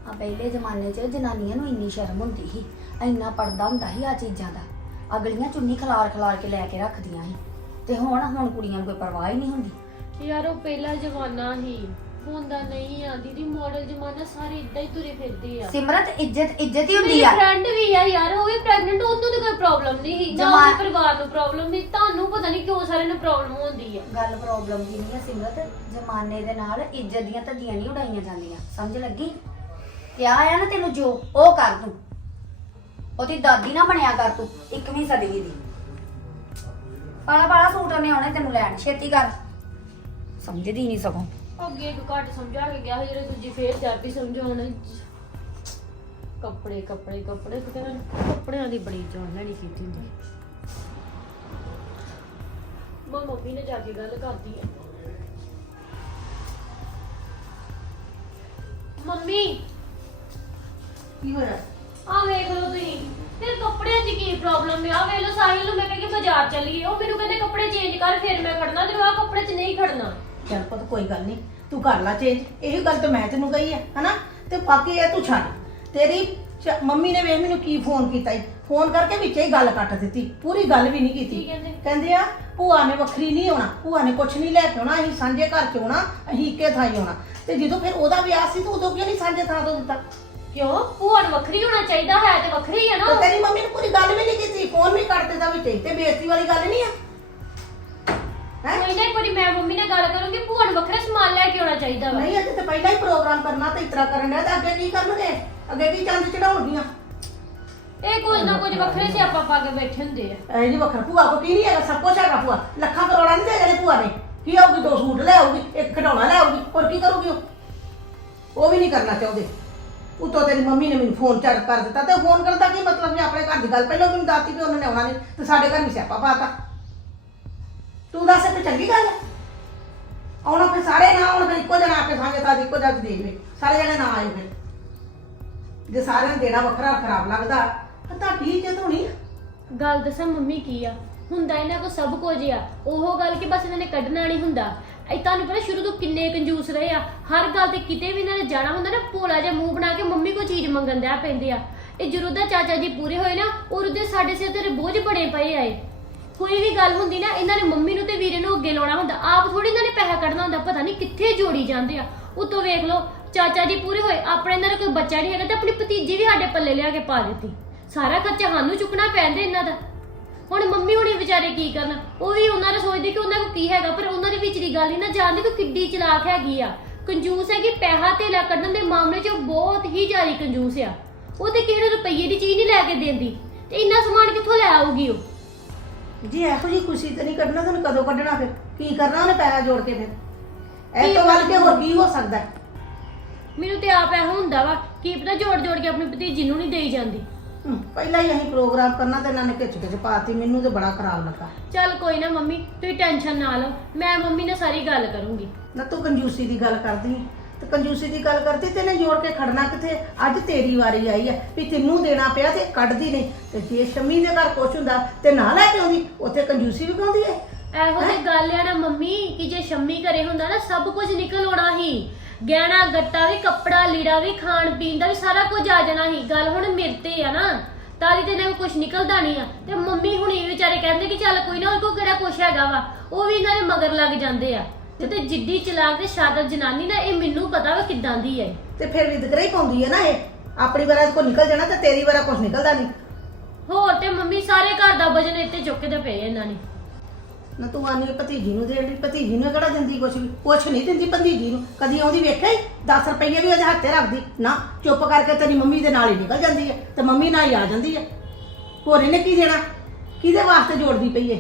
ਆ ਪਹਿਲੇ ਜ਼ਮਾਨੇ 'ਚ ਜਨਾਨੀਆਂ ਨੂੰ ਇੰਨੀ ਸ਼ਰਮ ਹੁੰਦੀ ਸੀ। ਇੰਨਾ ਪਰਦਾ ਹੁੰਦਾ ਸੀ ਆ ਚੀਜ਼ਾਂ ਦਾ। ਅਗਲੀਆਂ ਚੁੰਨੀ ਖਲਾਰ ਖਲਾਰ ਕੇ ਲੈ ਕੇ ਰੱਖਦੀਆਂ ਸੀ। ਤੇ ਹੁਣ ਹੁਣ ਕੁੜੀਆਂ ਨੂੰ ਕੋਈ ਪਰਵਾਹ ਹੀ ਨਹੀਂ ਹੁੰਦੀ। ਯਾਰ ਉਹ ਪਹਿਲਾ ਜ਼ਮਾਨਾ ਹੀ ਹੁੰਦਾ ਨਹੀਂ ਆ ਦੀਦੀ ਮਾਡਲ ਜ਼ਮਾਨਾ ਸਾਰੇ ਇਦਾਂ ਹੀ ਤੁਰੇ ਫਿਰਦੇ ਆ। ਸਿਮਰਤ ਇੱਜ਼ਤ ਇੱਜ਼ਤ ਹੀ ਹੁੰਦੀ ਮੇਰੀ ਆ। ਫਰੈਂਡ ਵੀ ਆ ਯਾਰ ਉਹ ਵੀ ਪ੍ਰੈਗਨੈਂਟ ਉਹਨੂੰ ਤਾਂ ਕੋਈ ਪ੍ਰੋਬਲਮ ਨਹੀਂ ਸੀ। ਨਾ ਜਮਾ- ਉਹਦੇ ਪਰਿਵਾਰ ਨੂੰ ਪ੍ਰੋਬਲਮ ਨਹੀਂ ਤੁਹਾਨੂੰ ਪਤਾ ਨਹੀਂ ਕਿਉਂ ਸਾਰਿਆਂ ਨੂੰ ਪ੍ਰੋਬਲਮ ਹੁੰਦੀ ਆ। ਗੱਲ ਪ੍ਰੋਬਲਮ ਦੀ ਨਹੀਂ ਹੈ ਸਿਮਰਤ ਜ਼ਮਾਨੇ ਦੇ ਨਾਲ ਇੱਜ਼ਤ ਦੀਆਂ ਧੱਜੀਆਂ ਨਹੀਂ ਉਡਾਈਆਂ ਜਾਂਦੀਆਂ। ਸਮਝ ਲੱਗੀ? ਤੇ ਆ ਆ ਨਾ ਤੈਨੂੰ ਜੋ ਉਹ ਕਰ ਤੂੰ। ਉਹਦੀ ਦਾਦੀ ਨਾ ਬਣਿਆ ਕਰ ਤੂੰ 21ਵੀਂ ਸਦੀ ਦੀ। ਪਾਲਾ ਪਾਲਾ ਸੂਟ ਉਹਨੇ ਆਉਣੇ ਤੈਨੂੰ ਲੈਣ ਛੇਤੀ ਕਰ। ਸਮਝਦੀ ਨਹੀਂ ਸਗੋਂ। ਅੱਗੇ ਇੱਕ ਘੱਟ ਸਮਝਾ ਕੇ ਗਿਆ ਸੀ, ਜਿਹੜੇ ਦੂਜੀ ਫੇਰ ਜਾਪੀ ਸਮਝਾਉਣ ਕੱਪੜੇ ਕੱਪੜੇ ਕੱਪੜੇ ਕਿਤੇ ਨਾ ਕੱਪੜਿਆਂ ਦੀ ਬੜੀ ਜਾਨ ਲੈਣੀ ਕੀਤੀ ਹੁੰਦੀ। ਮੈਂ ਮੰਮੀ ਨੇ ਜਾ ਕੇ ਗੱਲ ਕਰਦੀ ਆ। ਮੰਮੀ! ਕੀ ਹੋਇਆ? ਆ ਵੇਖ ਲਓ ਤੁਸੀਂ ਤੇ ਕੱਪੜਿਆਂ 'ਚ ਕੀ ਪ੍ਰੋਬਲਮ ਹੈ ਆ ਵੇਖ ਲਓ ਸਾਹਿਲ ਨੂੰ ਮੈਂ ਕਹਿੰਦੀ ਬਾਜ਼ਾਰ ਚੱਲੀਏ। ਉਹ ਮੈਨੂੰ ਕਹਿੰਦੇ ਕੱਪੜੇ ਚੇਂਜ ਕਰ ਫਿਰ ਮੈਂ ਖੜਨਾ। ਤੇ ਆ ਕੱਪੜੇ 'ਚ ਨਹੀਂ ਖੜਨਾ। ਚੱਲ ਪੁੱਤ ਕੋਈ ਗੱਲ ਨਹੀਂ ਤੂੰ ਕਰ ਲਾ ਚੇਂਜ ਇਹੀ ਗੱਲ ਤਾਂ ਮੈਂ ਤੈਨੂੰ ਕਹੀ ਹੈ ਹਨਾ? ਤੇ ਬਾਕੀ ਇਹ ਤੂੰ ਛੱਡ। ਤੇਰੀ ਚ- ਮੰਮੀ ਨੇ ਵੇਖ ਮੈਨੂੰ ਕੀ ਫੋਨ ਕੀਤਾ ਈ। ਫੋਨ ਕਰਕੇ ਵਿੱਚੇ ਹੀ ਗੱਲ ਕੱਟ ਦਿੱਤੀ ਪੂਰੀ ਗੱਲ ਵੀ ਨਹੀਂ ਕੀਤੀ। ਕਹਿੰਦੇ? ਕਹਿੰਦੇ ਆ ਭੂਆ ਨੇ ਵੱਖਰੀ ਨਹੀਂ ਆਉਣਾ ਭੂਆ ਨੇ ਕੁਛ ਨਹੀਂ ਲੈ ਕੇ ਆਉਣਾ ਅਸੀਂ ਸਾਂਝੇ ਘਰ ਚ ਆਉਣਾ ਅਸੀਂ ਇੱਕੇ ਥਾਂ ਹੀ ਆਉਣਾ। ਤੇ ਜਦੋਂ ਫਿਰ ਉਹਦਾ ਵਿਆਹ ਸੀ ਤਾਂ ਉਦੋਂ ਕਿਉਂ ਨਹੀਂ ਸਾਂਝੇ ਥਾਂ ਤੋਂ ਦਿੱਤਾ? ਕਿਉਂ? ਭੂਆ ਨੂੰ ਵੱਖਰੀ ਹੋਣਾ ਚਾਹੀਦਾ ਹੈ ਤੇ ਵੱਖਰੀ ਹੈ ਨਾ। ਤੇ ਤੇਰੀ ਮੰਮੀ ਨੇ ਪੂਰੀ ਗੱਲ ਵੀ ਨਹੀਂ ਕੀਤੀ ਫੋਨ ਵੀ ਕੱਟ ਦਿੱਤਾ ਵਿੱਚੇ ਹੀ, ਤੇ ਬੇਇੱਜ਼ਤੀ ਵਾਲੀ ਗੱਲ ਨਹੀਂ ਆ? ਹੈ? ਕੋਈ ਨਾ ਇੱਕ ਵਾਰੀ ਮੈਂ ਮੰਮੀ ਨਾਲ ਗੱਲ ਕਰੂੰਗੀ ਭੂਆ ਨੂੰ ਵੱਖਰਾ ਸਮਾਨ ਲੈ ਕੇ ਆਉਣਾ ਚਾਹੀਦਾ ਵਾ। ਨਹੀਂ ਅੱਜ ਤੇ ਪਹਿਲਾਂ ਹੀ ਪ੍ਰੋਗਰਾਮ ਕਰਨਾ ਤੇ ਇਤਰਾ ਕਰਨ ਡਿਆ ਤੇ ਅੱਗੇ ਕੀ ਕਰਨਗੇ? ਅੱਗੇ ਕੀ ਚੰਦ ਚੜਾਉਣਗੀਆਂ? ਇਹ ਕੁਝ ਨਾ ਕੁਝ ਵੱਖਰੇ ਸਿਆਪਾ ਪਾ ਕੇ ਬੈਠੇ ਹੁੰਦੇ ਆ। ਐ ਜੀ ਵੱਖਰਾ ਭੂਆ ਕੋ ਕੀ ਨਹੀਂ ਹੈਗਾ ਸਭ ਕੁਝ ਹੈਗਾ ਭੂਆ। ਲੱਖਾਂ ਕਰੋੜਾਂ ਨਹੀਂ ਦੇ ਜਿਹੜੇ ਭੂਆ ਨੇ ਕੀ ਆਊਗੀ ਦੋ ਸੂਟ ਲੈ ਆਊਗੀ ਇੱਕ ਖਿਡੌਣਾ ਲੈ ਆਊਗੀ ਹੋਰ ਕੀ ਕਰੂਗੀ ਉਹ? ਉਹ ਵੀ ਨਹੀਂ ਕਰਨਾ ਚਾਹੁੰਦੇ। ਉਤੋਂ ਤੇਰੀ ਮੰਮੀ ਨੇ ਮੈਨੂੰ ਫੋਨ ਚੜ ਕਰ ਦਿੱਤਾ ਤੇ ਫੋਨ ਕਰਨ ਦਾ ਕੀ ਮਤਲਬ ਵੀ ਆਪਣੇ ਘਰ ਦੀ ਗੱਲ ਪਹਿਲਾਂ ਮੈਨੂੰ ਦੱਸਤੀ ਵੀ ਉਹਨਾਂ ਨੇ ਆਉਣਾ ਨਹੀਂ ਤੇ ਸਾਡੇ ਘਰ ਵੀ ਸਿਆਪਾ ਪਾਤਾ ਤੂੰ ਦੱਸ ਤੇ ਚੰਗੀ ਗੱਲ ਹੈ ਆਉਣਾ ਫਿਰ ਸਾਰੇ ਨਾ ਆਉਣ, ਫਿਰ ਇੱਕੋ ਜਣਾ ਆ ਕੇ ਸਾਂਝੇ ਤਾਂ ਇੱਕੋ ਜਗ੍ਹਾ ਦੇਖ ਲੈ ਸਾਰੇ ਜਣੇ ਨਾ ਆਏ ਫਿਰ। ਜੇ ਸਾਰਿਆਂ ਨੂੰ ਦੇਣਾ ਵੱਖਰਾ ਖਰਾਬ ਲੱਗਦਾ ਤਾਂ ਤੁਹਾਡੀ ਇੱਜ਼ਤ ਹੋਣੀ ਆ। ਗੱਲ ਦੱਸਾਂ ਮੰਮੀ ਕੀ ਆ? ਹੁੰਦਾ ਇਹਨਾਂ ਕੋ ਸਭ ਕੁਝ ਆ। ਉਹ ਗੱਲ ਕਿ ਬਸ ਇਹਨਾਂ ਨੇ ਕੱਢਣਾ ਨਹੀਂ ਹੁੰਦਾ। ਇਹ ਤੁਹਾਨੂੰ ਪਤਾ ਸ਼ੁਰੂ ਤੋਂ ਕਿੰਨੇ ਕੰਜੂਸ ਰਹੇ ਆ। ਹਰ ਗੱਲ ਤੇ ਕਿਤੇ ਵੀ ਇਹਨਾਂ ਨੇ ਜਾਣਾ ਹੁੰਦਾ ਨਾ, ਭੋਲਾ ਜਿਹਾ ਮੂੰਹ ਬਣਾ ਕੇ ਮੰਮੀ ਕੋ ਚੀਜ਼ ਮੰਗਣ ਦਿਆ ਪੈਂਦੇ ਆ। ਇਹ ਜਦੋਂ ਦਾ ਚਾਚਾ ਜੀ ਪੂਰੇ ਹੋਏ ਨਾ ਉਦੋਂ ਦੇ ਸਾਡੇ ਸਿਰ ਤੇ ਬੋਝ ਬੜੇ ਪਏ ਆਏ ਕੋਈ ਵੀ ਗੱਲ ਹੁੰਦੀ ਨਾ, ਇਹਨਾਂ ਨੇ ਮੰਮੀ ਨੂੰ ਤੇ ਵੀਰੇ ਨੂੰ ਅੱਗੇ ਲਾਉਣਾ ਹੁੰਦਾ। ਆਪ ਥੋੜੀ ਇਹਨਾਂ ਨੇ ਪੈਸਾ ਕੱਢਣਾ ਹੁੰਦਾ, ਪਤਾ ਨਹੀਂ ਕਿੱਥੇ ਜੋੜੀ ਜਾਂਦੇ ਆ। ਉਤੋਂ ਵੇਖ ਲਓ, ਚਾਚਾ ਜੀ ਪੂਰੇ ਹੋਏ, ਆਪਣੇ ਇਹਨਾਂ ਦਾ ਕੋਈ ਬੱਚਾ ਨਹੀਂ ਹੈਗਾ ਤੇ ਆਪਣੀ ਭਤੀਜੀ ਵੀ ਸਾਡੇ ਪੱਲੇ ਲਿਆ ਕੇ ਪਾ ਦਿੱਤੀ। ਸਾਰਾ ਖਰਚਾ ਸਾਨੂੰ ਚੁੱਕਣਾ ਪੈਂਦਾ ਇਹਨਾਂ ਦਾ। ਹੁਣ ਮੰਮੀ ਹੁਣੇ ਵਿਚਾਰੇ ਕੀ ਕਰਨ? ਉਹ ਵੀ ਉਹਨਾਂ ਦਾ ਸੋਚਦੇ ਕਿ ਉਹਨਾਂ ਕੋਲ ਕੀ ਹੈਗਾ, ਪਰ ਉਹਨਾਂ ਦੇ ਵਿੱਚ ਦੀ ਗੱਲ ਨਹੀਂ ਨਾ ਜਾਣਦੇ ਕਿ ਕਿੱਡੀ ਚਲਾਕ ਹੈਗੀ ਆ। ਕੰਜੂਸ ਹੈ ਕਿ ਪੈਸਾ ਧੇਲਾ ਕੱਢਣ ਦੇ ਮਾਮਲੇ 'ਚ ਉਹ ਬਹੁਤ ਹੀ ਜ਼ਿਆਦਾ ਕੰਜੂਸ ਆ। ਉਹ ਤੇ ਕਿਸੇ ਰੁਪਈਏ ਦੀ ਚੀਜ਼ ਨਹੀਂ ਲੈ ਕੇ ਦਿੰਦੀ। ਤੇ ਇੰਨਾ ਸਮਾਨ ਕਿੱਥੋਂ ਲੈ ਆਊਗੀ ਉਹ? ਜੀ ਇਹੋ ਜੀ ਖੁਸ਼ੀ ਤੇ ਨਹੀਂ ਕੱਢਣਾ ਤੁਹਾਨੂੰ ਕਦੋਂ ਕੱਢਣਾ ਫਿਰ? ਕੀ ਕਰਨਾ ਉਹਨੇ ਪੈਸਾ ਜੋੜ ਕੇ ਫਿਰ? ਇਹ ਤੋਂ ਵੱਧ ਕੇ ਹੋਰ ਕੀ ਹੋ ਸਕਦਾ? ਹੈ? ਮੈਨੂੰ ਤੇ ਆਪ ਇਹੋ ਹੁੰਦਾ ਵਾ ਕੀ ਪਤਾ ਜੋੜ ਜੋੜ ਕੇ ਆਪਣੀ ਭਤੀਜੀ ਨੂੰ ਨਹੀਂ ਦੇਈ ਜਾਂਦੀ। ਹਮ, ਪਹਿਲਾਂ ਹੀ ਅਸੀਂ ਪ੍ਰੋਗਰਾਮ ਕਰਨਾ ਤੇ ਇਹਨਾਂ ਨੇ ਖਿੱਚ ਖਿੱਚ ਪਾਤੀ ਮੈਨੂੰ ਤੇ ਬੜਾ ਖਰਾਬ ਲੱਗਾ। ਚੱਲ ਕੋਈ ਨਾ ਮੰਮੀ ਤੁਸੀਂ ਟੈਨਸ਼ਨ ਨਾ ਲਓ ਮੈਂ ਮੰਮੀ ਨਾਲ ਸਾਰੀ ਗੱਲ ਕਰੂੰਗੀ। ਨਾ ਤੂੰ ਕੰਜੂਸੀ ਦੀ ਗੱਲ ਕਰਦੀ। ਹੈ ਤੇ ਕੰਜੂਸੀ ਦੀ ਗੱਲ ਕਰਦੀ ਤੈਨੇ ਜੋੜ ਕੇ ਖੜਨਾ ਕਿੱਥੇ ਅੱਜ ਤੇਰੀ ਵਾਰੀ ਆਈ ਹੈ ਵੀ ਤੈਨੂੰ ਦੇਣਾ ਪਿਆ ਤੇ ਕੱਢਦੀ ਨਹੀਂ। ਤੇ ਜੇ ਸ਼ਮੀ ਦੇ ਘਰ ਕੁਛ ਹੁੰਦਾ ਤੇ ਨਾ ਲੈ ਕੇ ਆਉਂਦੀ ਉੱਥੇ ਕੰਜੂਸੀ ਵੀ ਪਾਉਂਦੀ ਹੈ ਇਹੋ ਤੇ ਗੱਲ ਆ ਨਾ ਮੰਮੀ ਕਿ ਜੇ ਸ਼ੰਮੀ ਘਰੇ ਹੁੰਦਾ ਨਾ ਸਭ ਕੁਝ ਨਿਕਲ ਆਉਣਾ ਸੀ ਗਹਿਣਾ ਗੱਟਾ ਵੀ ਕੱਪੜਾ ਲੀੜਾ ਵੀ ਖਾਣ ਪੀਣ ਦਾ ਵੀ ਸਾਰਾ ਕੁਝ ਆ ਜਾਣਾ ਸੀ ਗੱਲ ਹੁਣ ਮੇਰੇ ਤੇ ਆ ਨਾ। ਤਾਲੀ ਤੇ ਨਾ ਕੁਝ ਨਿਕਲਦਾ ਨਹੀਂ ਆ। ਤੇ ਮੰਮੀ ਹੁਣੀ ਵਿਚਾਰੇ ਕਹਿੰਦੇ ਕਿ ਚੱਲ ਕੋਈ ਨਾ ਉਹ ਕੋ ਕਿਹੜਾ ਕੁਛ ਹੈਗਾ ਵਾ? ਉਹ ਵੀ ਇਹਨਾਂ ਦੇ ਮਗਰ ਲੱਗ ਜਾਂਦੇ ਆ। ਤੇ ਤੇ ਜਿੱਡੀ ਚਲਾਕ ਤੇ ਸ਼ਾਦਤ ਜਨਾਨੀ ਨਾ ਇਹ ਮੈਨੂੰ ਪਤਾ ਵਾ ਕਿੱਦਾਂ ਦੀ ਹੈ ਤੇ ਫਿਰ ਵਿਦਕਰਾ ਹੀ ਪਾਉਂਦੀ ਹੈ ਨਾ ਇਹ। ਆਪਣੀ ਵਾਰਾ ਕੋ ਨਿਕਲ ਜਾਣਾ ਤੇ ਤੇਰੀ ਵਾਰਾ ਕੁਛ ਨਿਕਲਦਾ ਨਹੀਂ। ਹੋਰ ਤੇ ਮੰਮੀ ਸਾਰੇ ਘਰ ਦਾ ਵਜਨ ਇੱਥੇ ਚੁੱਕੇ ਤੇ ਪਏ ਇਹਨਾਂ ਨੇ। ਨਾ ਤੂੰ ਆਨੀ ਭਤੀਜੀ ਨੂੰ ਦੇਣ ਭਤੀਜੀ ਨੂੰ ਕਿਹੜਾ ਦਿੰਦੀ ਕੁਛ ਵੀ? ਕੁਛ ਨਹੀਂ ਦਿੰਦੀ ਭਤੀਜੀ ਨੂੰ। ਕਦੀ ਆਉਂਦੀ ਵੇਖਿਆ ਹੀ? 10 ਰੁਪਏ ਵੀ ਉਹਦੇ ਹੱਥੇ ਰੱਖਦੀ। ਨਾ ਚੁੱਪ ਕਰਕੇ ਤੇਰੀ ਮੰਮੀ ਦੇ ਨਾਲ ਹੀ ਨਿਕਲ ਜਾਂਦੀ ਹੈ ਤੇ ਮੰਮੀ ਨਾਲ ਹੀ ਆ ਜਾਂਦੀ ਹੈ ਹੋਰ ਇਹਨੇ ਕੀ ਦੇਣਾ? ਕਿਹਦੇ ਵਾਸਤੇ ਜੋੜਦੀ ਪਈ ਹੈ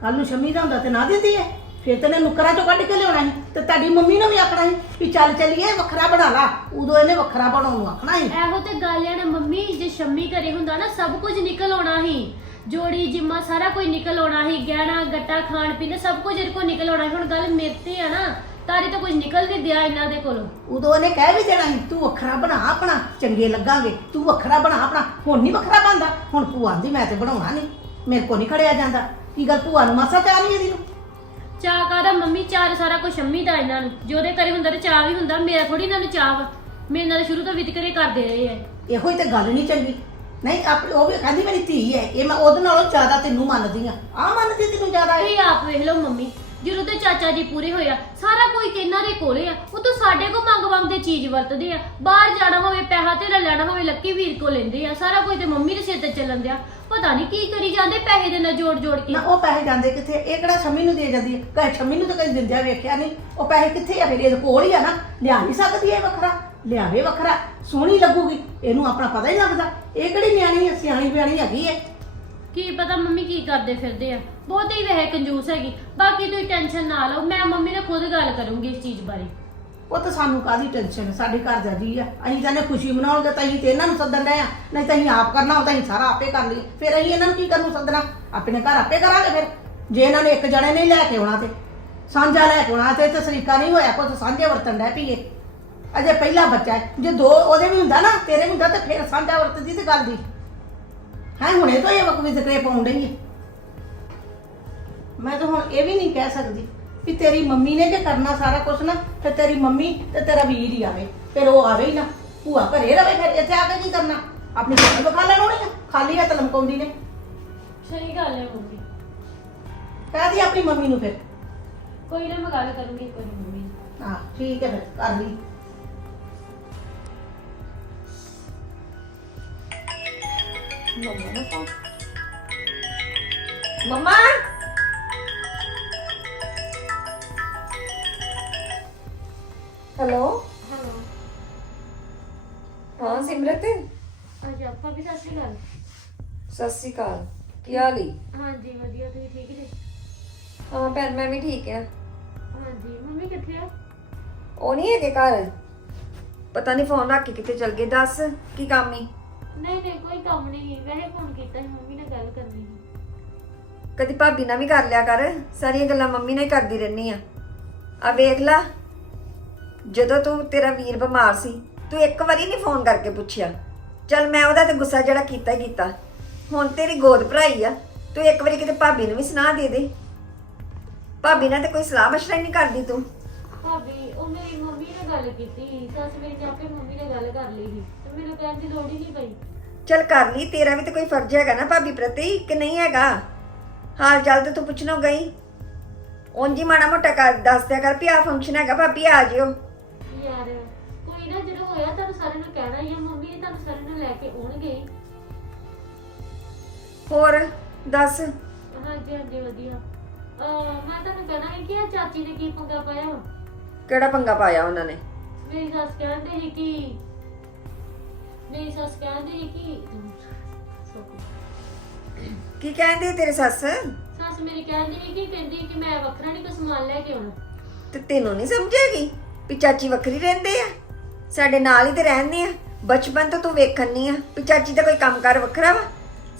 ਕੱਲ ਨੂੰ ਸ਼ਮੀ ਦਾ ਹੁੰਦਾ ਤੇ ਨਾ ਦਿੰਦੀ ਹੈ ਫਿਰ ਤੈਨੇ ਨੁਕਰਾਂ ਚੋਂ ਕੱਢ ਕੇ ਲਿਆਉਣਾ ਸੀ ਤੇ ਤੁਹਾਡੀ ਮੰਮੀ ਨੂੰ ਵੀ ਆਖਣਾ ਸੀ ਵੀ ਚੱਲ ਚੱਲੀਏ ਵੱਖਰਾ ਬਣਾ ਲਾ। ਉਦੋਂ ਇਹਨੇ ਵੱਖਰਾ ਬਣਾਉਣ ਨੂੰ ਆਖਣਾ ਸੀ। ਇਹੋ ਤੇ ਗੱਲ ਨਾ ਮੰਮੀ ਜੇ ਸ਼ੰਮੀ ਘਰੇ ਹੁੰਦਾ ਨਾ ਸਭ ਕੁਝ ਨਿਕਲ ਆਉਣਾ ਸੀ। ਜੋੜੀ ਜਿੰਮਾ ਸਾਰਾ ਕੁਝ ਨਿਕਲ ਆਉਣਾ ਸੀ ਗਹਿਣਾ ਗੱਟਾ ਖਾਣ ਪੀਣ ਸਭ ਕੁਝ ਇਹਦੇ ਕੋਲ ਨਿਕਲ ਆਉਣਾ ਸੀ। ਹੁਣ ਗੱਲ ਮੇਰੇ ਤੇ ਆ ਨਾ ਤਾਰੀ ਤਾਂ ਕੁਝ ਨਿਕਲ ਨਹੀਂ ਦਿਆ ਇਹਨਾਂ ਦੇ ਕੋਲੋਂ। ਉਦੋਂ ਇਹਨੇ ਕਹਿ ਵੀ ਦੇਣਾ ਸੀ ਤੂੰ ਵੱਖਰਾ ਬਣਾ ਆਪਣਾ ਚੰਗੇ ਲੱਗਾਂਗੇ। ਤੂੰ ਵੱਖਰਾ ਬਣਾ ਆਪਣਾ। ਹੁਣ ਨਹੀਂ ਵੱਖਰਾ ਬਣਦਾ। ਹੁਣ ਭੂਆ ਆਂਦੀ ਮੈਂ ਤੇ ਬਣਾਉਣਾ ਨਹੀਂ। ਮੇਰੇ ਕੋ ਨਹੀਂ ਖੜਿਆ ਜਾਂਦਾ। ਕੀ ਗੱਲ ਭੂਆ ਨੂੰ ਮਾਸਾ ਚਾਹ ਨਹੀਂ ਇਹਦੀ ਨੂੰ? ਚਾਹ ਕਾਦਾ ਮੰਮੀ ਚਾਹ ਸਾਰਾ ਕੁਝ ਸ਼ੰਮੀ ਦਾ ਇਹਨਾਂ ਨੂੰ। ਜੋ ਉਹਦੇ ਘਰੇ ਹੁੰਦਾ ਤੇ ਚਾਹ ਵੀ ਹੁੰਦਾ ਮੇਰਾ ਥੋੜੀ ਇਹਨਾਂ ਨੂੰ ਚਾਹ ਵਾ। ਮੇਰੇ ਨਾਲ ਸ਼ੁਰੂ ਤੋਂ ਵਿਤਕਰੇ ਕਰਦੇ ਰਹੇ ਆ। ਇਹੋ ਹੀ ਤੇ ਗੱਲ ਨਹੀਂ ਚੰਗੀ। ਨਹੀਂ ਆਪ ਉਹ ਵੀ ਕਹਿੰਦੀ ਮੇਰੀ ਧੀ ਹੈ। ਇਹ ਮੈਂ ਉਹਦੇ ਨਾਲੋਂ ਜ਼ਿਆਦਾ ਤੈਨੂੰ ਮੰਨਦੀ ਆ। ਆ ਮੰਨਦੀ ਤੈਨੂੰ ਜ਼ਿਆਦਾ? ਇਹ ਇਹ ਆਪ ਵੇਖ ਲਓ ਮੰਮੀ। ਜਦੋਂ ਤੇ ਚਾਚਾ ਜੀ ਪੂਰੇ ਹੋਇਆ ਸਾਰਾ ਕੋਈ ਤੇ ਇਹਨਾਂ ਦੇ ਕੋਲੇ ਆ ਉਹ ਤਾਂ ਸਾਡੇ ਕੋ ਮੰਗ ਮੰਗ ਦੇ ਚੀਜ਼ ਵਰਤਦੇ ਆ। ਬਾਹਰ ਜਾਣਾ ਹੋਵੇ ਪੈਸਾ ਤੇ ਲੈਣਾ ਹੋਵੇ ਲੱਕੀ ਵੀਰ ਕੋ ਲੈਂਦੇ ਆ ਸਾਰਾ ਕੋਈ ਤੇ ਮੰਮੀ ਦੇ ਸਿਰ ਤੇ ਚੱਲਣ ਦਿਆ। ਪਤਾ ਨਹੀਂ ਕੀ ਕਰੀ ਜਾਂਦੇ ਪੈਸੇ ਦੇ ਨਾਲ ਜੋੜ ਜੋੜ ਕੇ। ਨਾ ਉਹ ਪੈਸੇ ਜਾਂਦੇ ਕਿੱਥੇ? ਇਹ ਕਿਹੜਾ ਸ਼ਮੀ ਨੂੰ ਦੇ ਜਾਂਦੀ ਹੈ ਕਹੇ ਸ਼ਮੀ ਨੂੰ ਤਾਂ ਕਦੇ ਦਿੰਦਿਆ ਵੇਖਿਆ ਨਹੀਂ ਉਹ ਪੈਸੇ ਕਿੱਥੇ ਆ ਫਿਰ? ਇਹਦੇ ਕੋਲ ਹੀ ਆ ਨਾ। ਲਿਆ ਨਹੀਂ ਸਕਦੀ ਇਹ ਵੱਖਰਾ। ਲਿਆਵੇ ਵੱਖਰਾ। ਸੋਹਣੀ ਲੱਗੂਗੀ। ਇਹਨੂੰ ਆਪਣਾ ਪਤਾ ਹੀ ਲੱਗਦਾ। ਇਹ ਕਿਹੜੀ ਨਿਆਣੀ ਹੈ ਸਿਆਣੀ ਬਿਆਣੀ ਹੈਗੀ ਹੈ ਕੀ ਪਤਾ ਮੰਮੀ ਕੀ ਕਰਦੇ ਫਿਰਦੇ ਆ। ਬਹੁਤੀ ਵਹਿ ਕੰਜੂਸ ਹੈਗੀ। ਬਾਕੀ ਤੁਸੀਂ ਟੈਨਸ਼ਨ ਨਾ ਲਓ, ਮੈਂ ਮੰਮੀ ਨਾਲ ਖੁਦ ਗੱਲ ਕਰੂੰਗੀ ਇਸ ਚੀਜ਼ ਬਾਰੇ। ਉਹ ਤਾਂ ਸਾਨੂੰ ਕਾਦੀ ਟੈਨਸ਼ਨ ਸਾਡੇ ਘਰ ਦਾ ਜੀ ਆ। ਅਸੀਂ ਤਾਂ ਖੁਸ਼ੀ ਮਨਾਉਣਗੇ ਤਾਂ ਅਸੀਂ ਤੇ ਇਹਨਾਂ ਨੂੰ ਸੱਦਣ ਡਏ ਆ। ਨਹੀਂ ਤਾਂ ਅਸੀਂ ਆਪ ਕਰਨਾ ਹੁੰਦਾ ਅਸੀਂ ਸਾਰਾ ਆਪੇ ਕਰ ਲਈਏ। ਫਿਰ ਅਸੀਂ ਇਹਨਾਂ ਨੂੰ ਕੀ ਕਰਨ ਨੂੰ ਸੱਦਣਾ? ਆਪਣੇ ਘਰ ਆਪੇ ਕਰਾਂਗੇ ਫਿਰ। ਜੇ ਇਹਨਾਂ ਨੇ ਇੱਕ ਜਣੇ ਨਹੀਂ ਲੈ ਕੇ ਆਉਣਾ ਤੇ, ਸਾਂਝਾ ਲੈ ਕੇ ਆਉਣਾ ਤੇ ਤੇ ਸਰੀਕਾ ਨਹੀਂ ਹੋਇਆ, ਕੋਈ ਸਾਂਝੇ ਵਰਤਣ ਡੈ ਪਈਏ। ਅਜੇ ਪਹਿਲਾ ਬੱਚਾ ਹੈ। ਜੇ ਦੋ ਉਹਦੇ ਵੀ ਹੁੰਦਾ ਨਾ, ਤੇਰੇ ਵੀ ਹੁੰਦਾ ਤੇ ਫਿਰ ਸਾਂਝਾ ਵਰਤਦੀ ਤੇ ਗੱਲ ਦੀ। ਹੈ, ਹੁਣੇ ਤੋਂ ਇਹ ਵਕ ਵਿਦਕਰੇ ਪਾਉਣ ਡਈ ਹੈ ਮੈਂ ਤਾਂ ਹੁਣ ਇਹ ਵੀ ਨਹੀਂ ਕਹਿ ਸਕਦੀ ਵੀ ਤੇਰੀ ਮੰਮੀ ਨੇ ਜੇ ਕਰਨਾ ਸਾਰਾ ਕੁਝ ਨਾ ਤੇ ਤੇਰੀ ਮੰਮੀ ਤੇ ਤੇਰਾ ਵੀਰ ਹੀ ਆਵੇ ਫਿਰ ਉਹ ਆਵੇ ਹੀ ਨਾ। ਭੂਆ ਘਰੇ ਰਵੇ ਫਿਰ ਇੱਥੇ ਆ ਕੇ ਕੀ ਕਰਨਾ? ਆਪਣੀ ਘਰ ਬਖਾ ਲੈਣ ਹੋਣੀ ਆ ਖਾਲੀ ਹੱਥ ਲਮਕਾਉਂਦੀ ਨੇ। ਸਹੀ ਗੱਲ ਹੈ ਮੰਮੀ। ਕਹਦੀ ਆਪਣੀ ਮੰਮੀ ਨੂੰ ਫਿਰ। ਕੋਈ ਨਾ ਮੈਂ ਗੱਲ ਕਰੂੰਗੀ ਕੋਈ ਮੰਮੀ। ਹਾਂ ਠੀਕ ਹੈ ਫਿਰ ਕਰ ਲਈ। ਮੰਮਾ ਮੰਮਾ! ਹੈਲੋ ਹੈਲੋ ਹਾਂ ਸਿਮਰਤ? ਅੱਜ ਆਪਾਂ ਵੀ ਸਤਿ ਸ਼੍ਰੀ ਅਕਾਲ। ਸਤਿ ਸ਼੍ਰੀ ਅਕਾਲ। ਕੀ ਹਾਲ ਈ? ਹਾਂਜੀ ਵਧੀਆ ਤੁਸੀਂ ਠੀਕ ਜੀ? ਹਾਂ ਭੈਣ ਮੈਂ ਵੀ ਠੀਕ ਆ। ਹਾਂਜੀ ਮੰਮੀ ਕਿੱਥੇ ਆ? ਉਹ ਨਹੀਂ ਹੈਗੇ ਘਰ। ਪਤਾ ਨਹੀਂ ਫੋਨ ਰੱਖ ਕੇ ਕਿੱਥੇ ਚਲ ਗਏ। ਦੱਸ ਕੀ ਕੰਮ ਈ? ਨਹੀਂ ਨਹੀਂ ਕੋਈ ਕੰਮ ਨਹੀਂ ਵੈਸੇ ਫੋਨ ਕੀਤਾ ਸੀ ਮੰਮੀ ਨਾਲ ਗੱਲ ਕਰਨੀ ਸੀ। ਕਦੀ ਭਾਬੀ ਨਾਲ ਵੀ ਕਰ ਲਿਆ ਕਰ। ਸਾਰੀਆਂ ਗੱਲਾਂ ਮੰਮੀ ਨਾਲ ਹੀ ਕਰਦੀ ਰਹਿਨੀ ਆ। ਆ ਵੇਖ ਲਾ। ਜਦੋਂ ਤੂੰ ਤੇਰਾ ਵੀਰ ਬਿਮਾਰ ਸੀ ਤੂੰ ਇੱਕ ਵਾਰੀ ਨਹੀਂ ਫੋਨ ਕਰਕੇ ਪੁੱਛਿਆ। ਚਲ ਮੈਂ ਉਹਦਾ ਤੇ ਗੁੱਸਾ ਜਿਹੜਾ ਕੀਤਾ ਹੀ ਕੀਤਾ। ਹੁਣ ਤੇਰੀ ਗੋਦ ਭਰਾਈ ਆ ਤੂੰ ਇੱਕ ਵਾਰੀ ਕਿਤੇ ਭਾਬੀ ਨੂੰ ਵੀ ਸੁਣਾ ਦੇ ਦੇ। ਭਾਬੀ ਨਾਲ ਤੇ ਕੋਈ ਸਲਾਹ ਮਸ਼ਵਰਾ ਨਹੀਂ ਕਰਦੀ ਤੂੰ। ਭਾਬੀ ਉਹ ਮੇਰੀ ਮੰਮੀ ਨਾਲ ਗੱਲ ਕੀਤੀ ਸੱਸ ਮੇਰੀ ਨੇ ਆਪੇ ਮੰਮੀ ਨਾਲ ਗੱਲ ਕਰ ਲਈ ਸੀ ਤੇ ਮੈਨੂੰ ਕਹਿਣ ਦੀ ਲੋੜ ਹੀ ਨਹੀਂ ਪਈ। ਚਲ ਕਰ ਲਈ ਤੇਰਾ ਵੀ ਤੇ ਕੋਈ ਫਰਜ਼ ਹੈਗਾ ਨਾ ਭਾਬੀ ਪ੍ਰਤੀ ਕਿ ਨਹੀਂ ਹੈਗਾ? ਹਾਲ ਚਾਲ ਤੇ ਤੂੰ ਪੁੱਛਣੋਂ ਗਈ। ਉਂਝ ਹੀ ਮਾੜਾ ਮੋਟਾ ਕਰ ਦੱਸ ਦਿਆ ਕਰ ਵੀ ਆ ਫੰਕਸ਼ਨ ਹੈਗਾ ਭਾਬੀ ਆ ਜਿਓ। ਯਾਰ। ਕੋਈ ਨਾ ਜਦੋਂ ਹੋਇਆ ਤੁਹਾਨੂੰ ਸਾਰਿਆਂ ਨੂੰ ਕਹਿਣਾ ਹੀ ਆ ਮੰਮੀ ਨੇ ਤੁਹਾਨੂੰ ਸਾਰਿਆਂ ਨੂੰ ਲੈ ਕੇ ਆਉਣਗੇ। ਹੋਰ ਦੱਸ। ਹਾਂਜੀ ਹਾਂਜੀ ਵਧੀਆ। ਅਹ ਮੈਂ ਤੁਹਾਨੂੰ ਕਹਿਣਾ ਹੈ ਕਿ ਆ ਚਾਚੀ ਨੇ ਕੀ ਪੰਗਾ ਪਾਇਆ ਵਾ? ਕਿਹੜਾ ਪੰਗਾ ਪਾਇਆ ਉਹਨਾਂ ਨੇ? ਮੇਰੀ ਸੱਸ ਕਹਿੰਦੇ ਸੀ ਕਿ ਮੇਰੀ ਸੱਸ ਕਹਿੰਦੀ ਸੀ ਕਿ ਕੀ ਕਹਿੰਦੀ ਤੇਰੀ ਸੱਸ? ਸੱਸ ਮੇਰੀ ਕਹਿੰਦੀ ਸੀ ਕਿ ਕਹਿੰਦੀ ਕਿ ਮੈਂ ਵੱਖਰਾ ਨਹੀਂ ਕੋਈ ਸਮਾਨ ਲੈ ਕੇ ਆਉਣਾ। ਤੇ ਤੈਨੂੰ ਨਹੀਂ ਸਮਝੇਗੀ? ਵੀ ਚਾਚੀ ਵੱਖਰੀ ਰਹਿੰਦੇ ਆ। ਸਾਡੇ ਨਾਲ ਹੀ ਤੇ ਰਹਿੰਦੇ ਆ। ਬਚਪਨ ਤੋਂ ਤੂੰ ਵੇਖਣ ਨਹੀਂ ਆ ਵੀ ਚਾਚੀ ਦਾ ਕੋਈ ਕੰਮਕਾਰ ਵੱਖਰਾ ਵਾ।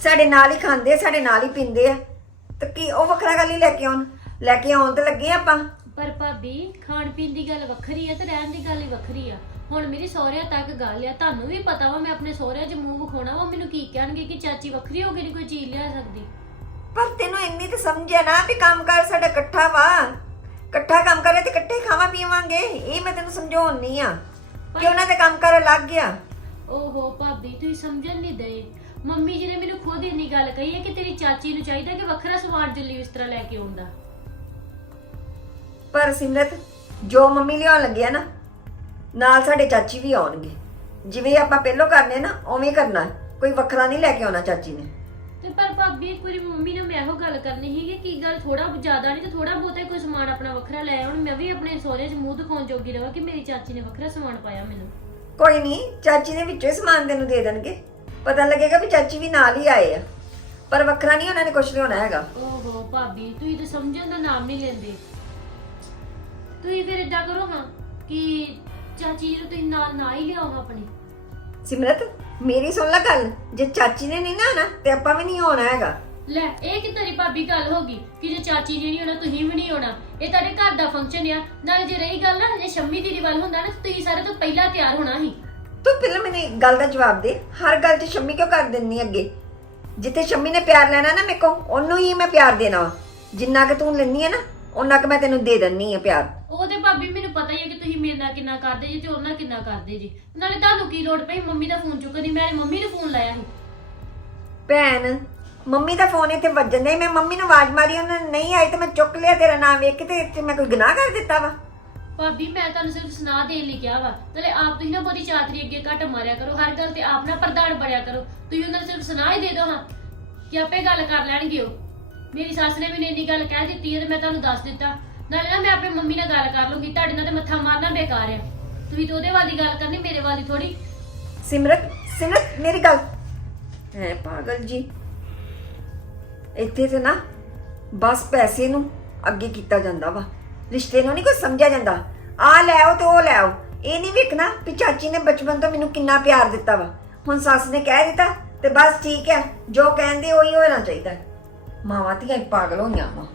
ਸਾਡੇ ਨਾਲ ਹੀ ਖਾਂਦੇ ਆ ਸਾਡੇ ਨਾਲ ਹੀ ਪੀਂਦੇ ਆ। ਤੇ ਕੀ ਉਹ ਵੱਖਰਾ ਗੱਲ ਹੀ ਲੈ ਕੇ ਆਉਣ? ਲੈ ਕੇ ਆਉਣ ਤੇ ਲੱਗੇ ਆਪਾਂ। ਪਰ ਭਾਬੀ ਖਾਣ ਪੀਣ ਦੀ ਗੱਲ ਵੱਖਰੀ ਆ ਤੇ ਰਹਿਣ ਦੀ ਗੱਲ ਹੀ ਵੱਖਰੀ ਆ। ਹੁਣ ਮੇਰੀ ਸਹੁਰਿਆਂ ਤੱਕ ਗੱਲ ਆ ਤੁਹਾਨੂੰ ਵੀ ਪਤਾ ਵਾ ਮੈਂ ਆਪਣੇ ਸਹੁਰਿਆਂ 'ਚ ਮੂੰਹ ਵਿਖਾਉਣਾ ਵਾ ਮੈਨੂੰ ਕੀ ਕਹਿਣਗੇ ਕਿ ਚਾਚੀ ਵੱਖਰੀ ਹੋ ਕੇ ਨਹੀਂ ਕੋਈ ਚੀਜ਼ ਲਿਆ ਸਕਦੀ? ਪਰ ਤੈਨੂੰ ਇੰਨੀ ਤੇ ਸਮਝਿਆ ਨਾ ਵੀ ਕੰਮਕਾਰ ਸਾਡਾ ਇਕੱਠਾ ਵਾ। ਇਕੱਠਾ ਕੰਮ ਕਰੇ ਤੇ ਇਕੱਠੇ ਖਾਵਾਂ ਪੀਵਾਂਗੇ। ਇਹ ਮੈਂ ਤੈਨੂੰ ਸਮਝਾਉਣ ਨਹੀਂ ਆ ਕਿ ਉਹਨਾਂ ਦੇ ਕੰਮਕਾਰ ਅਲੱਗ ਆ ਓਹੋ ਭਾਬੀ ਤੁਸੀਂ ਸਮਝਣ ਨਹੀਂ ਦਏ ਮੰਮੀ ਜੀ ਨੇ ਮੈਨੂੰ ਖੁਦ ਇੰਨੀ ਗੱਲ ਕਹੀ ਹੈ ਕਿ ਤੇਰੀ ਚਾਚੀ ਨੂੰ ਚਾਹੀਦਾ ਕਿ ਵੱਖਰਾ ਸਮਾਨ ਜੁੱਲੀ ਬਿਸਤਰਾ ਲੈ ਕੇ ਆਉਂਦਾ। ਪਰ ਸਿਮਰਤ ਜੋ ਮੰਮੀ ਲਿਆਉਣ ਲੱਗੇ ਆ ਨਾ ਨਾਲ ਸਾਡੇ ਚਾਚੀ ਵੀ ਆਉਣਗੇ। ਜਿਵੇਂ ਆਪਾਂ ਪਹਿਲਾਂ ਕਰਨੇ ਨਾ ਉਵੇਂ ਕਰਨਾ। ਕੋਈ ਵੱਖਰਾ ਨਹੀਂ ਲੈ ਕੇ ਆਉਣਾ ਚਾਚੀ ਨੇ। ਤੇ ਪਰ ਭਾਬੀ ਇੱਕ ਵਾਰੀ ਮੰਮੀ ਨੇ ਮੈਂ ਇਹੋ ਗੱਲ ਕਰਨੀ ਸੀ ਕਿ ਕੀ ਗੱਲ ਥੋੜਾ ਜ਼ਿਆਦਾ ਨਹੀਂ ਤੇ ਥੋੜਾ ਬਹੁਤਾ ਹੀ ਕੋਈ ਸਮਾਨ ਆਪਣਾ ਵੱਖਰਾ ਲੈ ਆਉਣ। ਮੈਂ ਵੀ ਆਪਣੇ ਸਹੁਰੇ 'ਚ ਮੂੰਹ ਦਿਖਾਉਣ ਜੋਗੀ ਰਹਾਂ ਕਿ ਮੇਰੀ ਚਾਚੀ ਨੇ ਵੱਖਰਾ ਸਮਾਨ ਪਾਇਆ ਮੈਨੂੰ। ਕੋਈ ਨਹੀਂ ਚਾਚੀ ਦੇ ਵਿੱਚੋਂ ਹੀ ਸਮਾਨ ਤੈਨੂੰ ਦੇ ਦੇਣਗੇ। ਪਤਾ ਲੱਗੇਗਾ ਵੀ ਚਾਚੀ ਵੀ ਨਾਲ ਹੀ ਆਏ ਆ। ਪਰ ਵੱਖਰਾ ਨਹੀਂ ਉਹਨਾਂ ਨੇ ਕੁਝ ਲਿਆਉਣਾ ਹੈਗਾ। ਓਹੋ ਭਾਬੀ ਤੁਸੀਂ ਤਾਂ ਸਮਝਣ ਦਾ ਨਾਮ ਨਹੀਂ ਲੈਂਦੇ। ਤੁਸੀਂ ਫਿਰ ਏਦਾਂ ਕਰੋ ਹਾਂ ਕਿ ਚਾਚੀ ਜੀ ਨੂੰ ਤੁਸੀਂ ਨਾਲ ਨਾ ਹੀ ਲਿਆਓ ਆਪਣੀ। ਸਿਮਰਤ ਮੇਰੀ ਸੁਣ ਲੈ ਗੱਲ ਜੇ ਚਾਚੀ ਨੇ ਨਹੀਂ ਨਾ ਆਉਣਾ ਤੇ ਆਪਾਂ ਵੀ ਨਹੀਂ ਆਉਣਾ ਹੈਗਾ। ਲੈ ਇਹ ਕਿ ਤੇਰੀ ਭਾਬੀ ਗੱਲ ਹੋ ਗਈ ਕਿ ਜੇ ਚਾਚੀ ਜੀ ਨਹੀਂ ਹੋਣਾ ਤੁਸੀਂ ਵੀ ਨਹੀਂ ਹੋਣਾ ਇਹ ਤੁਹਾਡੇ ਘਰ ਦਾ ਫੰਕਸ਼ਨ ਆ। ਨਾਲੇ ਜੇ ਰਹੀ ਗੱਲ ਨਾ ਜੇ ਸ਼ੰਮੀ ਦੀ ਵੱਲ ਹੁੰਦਾ ਨਾ ਤੇ ਤੁਸੀਂ ਸਾਰੇ ਤੋਂ ਪਹਿਲਾਂ ਤਿਆਰ ਹੋਣਾ ਸੀ। ਤੂੰ ਪਹਿਲਾਂ ਮੈਨੂੰ ਇੱਕ ਗੱਲ ਦਾ ਜਵਾਬ ਦੇ। ਹਰ ਗੱਲ 'ਚ ਸ਼ੰਮੀ ਕਿਉਂ ਕਰ ਦਿੰਨੀ ਅੱਗੇ ਜਿੱਥੇ ਸ਼ੰਮੀ ਨੇ ਪਿਆਰ ਲੈਣਾ ਨਾ ਮੇਰੇ ਕੋ ਉਹਨੂੰ ਹੀ ਮੈਂ ਪਿਆਰ ਦੇਣਾ ਵਾ। ਜਿੰਨਾ ਕਿ ਤੂੰ ਲੈਣੀ ਹੈ ਨਾ ਉਹਨਾਂ ਕਿ ਮੈਂ ਤੈਨੂੰ ਦੇ ਦਿੰਨੀ ਆ ਪਿਆਰ। ਉਹ ਤੇ ਭਾਬੀ ਮੈਨੂੰ ਪਤਾ ਹੀ ਹੈ ਕਿ ਤੁਸੀਂ ਮੇਰੇ ਨਾਲ ਕਿੰਨਾ ਕਰਦੇ ਜੀ ਤੇ ਉਹਨਾਂ ਨਾਲ ਕਿੰਨਾ ਕਰਦੇ ਜੀ। ਨਾਲੇ ਤੁਹਾਨੂੰ ਕੀ ਲੋੜ ਪਈ? ਮੰਮੀ ਦਾ ਫੋਨ ਚੁੱਕਣ ਦੀ ਮੈਂ ਮੰਮੀ ਨੂੰ ਫੋਨ ਲਾਇਆ ਸੀ। ਭੈਣ ਮੰਮੀ ਦਾ ਫੋਨ ਇੱਥੇ ਵੱਜਣ ਨਹੀਂ ਮੈਂ ਮੰਮੀ ਨੂੰ ਆਵਾਜ਼ ਮਾਰੀ ਉਹਨਾਂ ਨੇ ਨਹੀਂ ਆਈ ਤੇ ਮੈਂ ਚੁੱਕ ਲਿਆ ਤੇਰਾ ਨਾਮ ਵੇਖ ਕੇ ਤੇ ਇੱਥੇ ਮੈਂ ਕੋਈ ਗੁਨਾਹ ਕਰ ਦਿੱਤਾ ਵਾ। ਭਾਬੀ ਮੈਂ ਤੁਹਾਨੂੰ ਸਿਰਫ ਸੁਣਾ ਦੇਣ ਲਈ ਕਿਹਾ ਵਾ। ਨਾਲੇ ਆਪ ਤੁਸੀਂ ਨਾ ਬਹੁਤੀ ਚਾਤਰੀ ਅੱਗੇ ਘੱਟ ਮਾਰਿਆ ਕਰੋ। ਹਰ ਗੱਲ ਤੇ ਆਪ ਨਾ ਪ੍ਰਧਾਨ ਬਣਿਆ ਕਰੋ। ਤੁਸੀਂ ਉਹਨਾਂ ਨੂੰ ਸਿਰਫ ਸੁਣਾ ਹੀ ਦੇ ਦਿਓ ਹਾਂ। ਕਿ ਆਪੇ ਗੱਲ ਕਰ ਲੈਣਗੇ ਉਹ। ਮੇਰੀ ਸੱਸ ਨੇ ਮੈਨੂੰ ਇੰਨੀ ਗੱਲ ਕਹਿ ਦਿੱਤੀ ਹੈ ਤੇ ਮੈਂ ਤੁਹਾਨੂੰ ਦੱਸ ਦਿੱਤਾ। ਨਾਲੇ ਨਾ ਮੈਂ ਆਪਣੇ ਮੰਮੀ ਨਾਲ ਗੱਲ ਕਰ ਲੂੰਗੀ, ਤੁਹਾਡੇ ਨਾਲ ਤੇ ਮੱਥਾ ਮਾਰਨਾ ਬੇਕਾਰ ਆ। ਤੁਸੀਂ ਤਾਂ ਉਹਦੇ ਵਾਲੀ ਗੱਲ ਕਰਨੀ, ਮੇਰੇ ਵਾਲੀ ਥੋੜੀ ਸਿਮਰਤ ਸਿਮਰਤ, ਮੇਰੀ ਗੱਲ। ਹੈ ਪਾਗਲ ਜੀ। ਇੱਥੇ ਤੇ ਨਾ ਬਸ ਪੈਸੇ ਨੂੰ ਅੱਗੇ ਕੀਤਾ ਜਾਂਦਾ ਵਾ। ਰਿਸ਼ਤੇ ਨੂੰ ਨਹੀਂ ਕੋਈ ਸਮਝਿਆ ਜਾਂਦਾ। ਆ ਲੈ ਆਓ ਤੇ ਉਹ ਲੈ ਆਓ। ਇਹ ਨਹੀਂ ਵੇਖਣਾ ਵੀ ਚਾਚੀ ਨੇ ਬਚਪਨ ਤੋਂ ਮੈਨੂੰ ਕਿੰਨਾ ਪਿਆਰ ਦਿੱਤਾ ਵਾ। ਹੁਣ ਸੱਸ ਨੇ ਕਹਿ ਦਿੱਤਾ ਤੇ ਬਸ ਠੀਕ ਹੈ। ਜੋ ਕਹਿੰਦੇ ਉਹੀ ਹੋਣਾ ਚਾਹੀਦਾ। ਮਾਵਾਂ ਧੀਆਂ ਹੀ ਪਾਗਲ ਹੋਈਆਂ ਵਾ।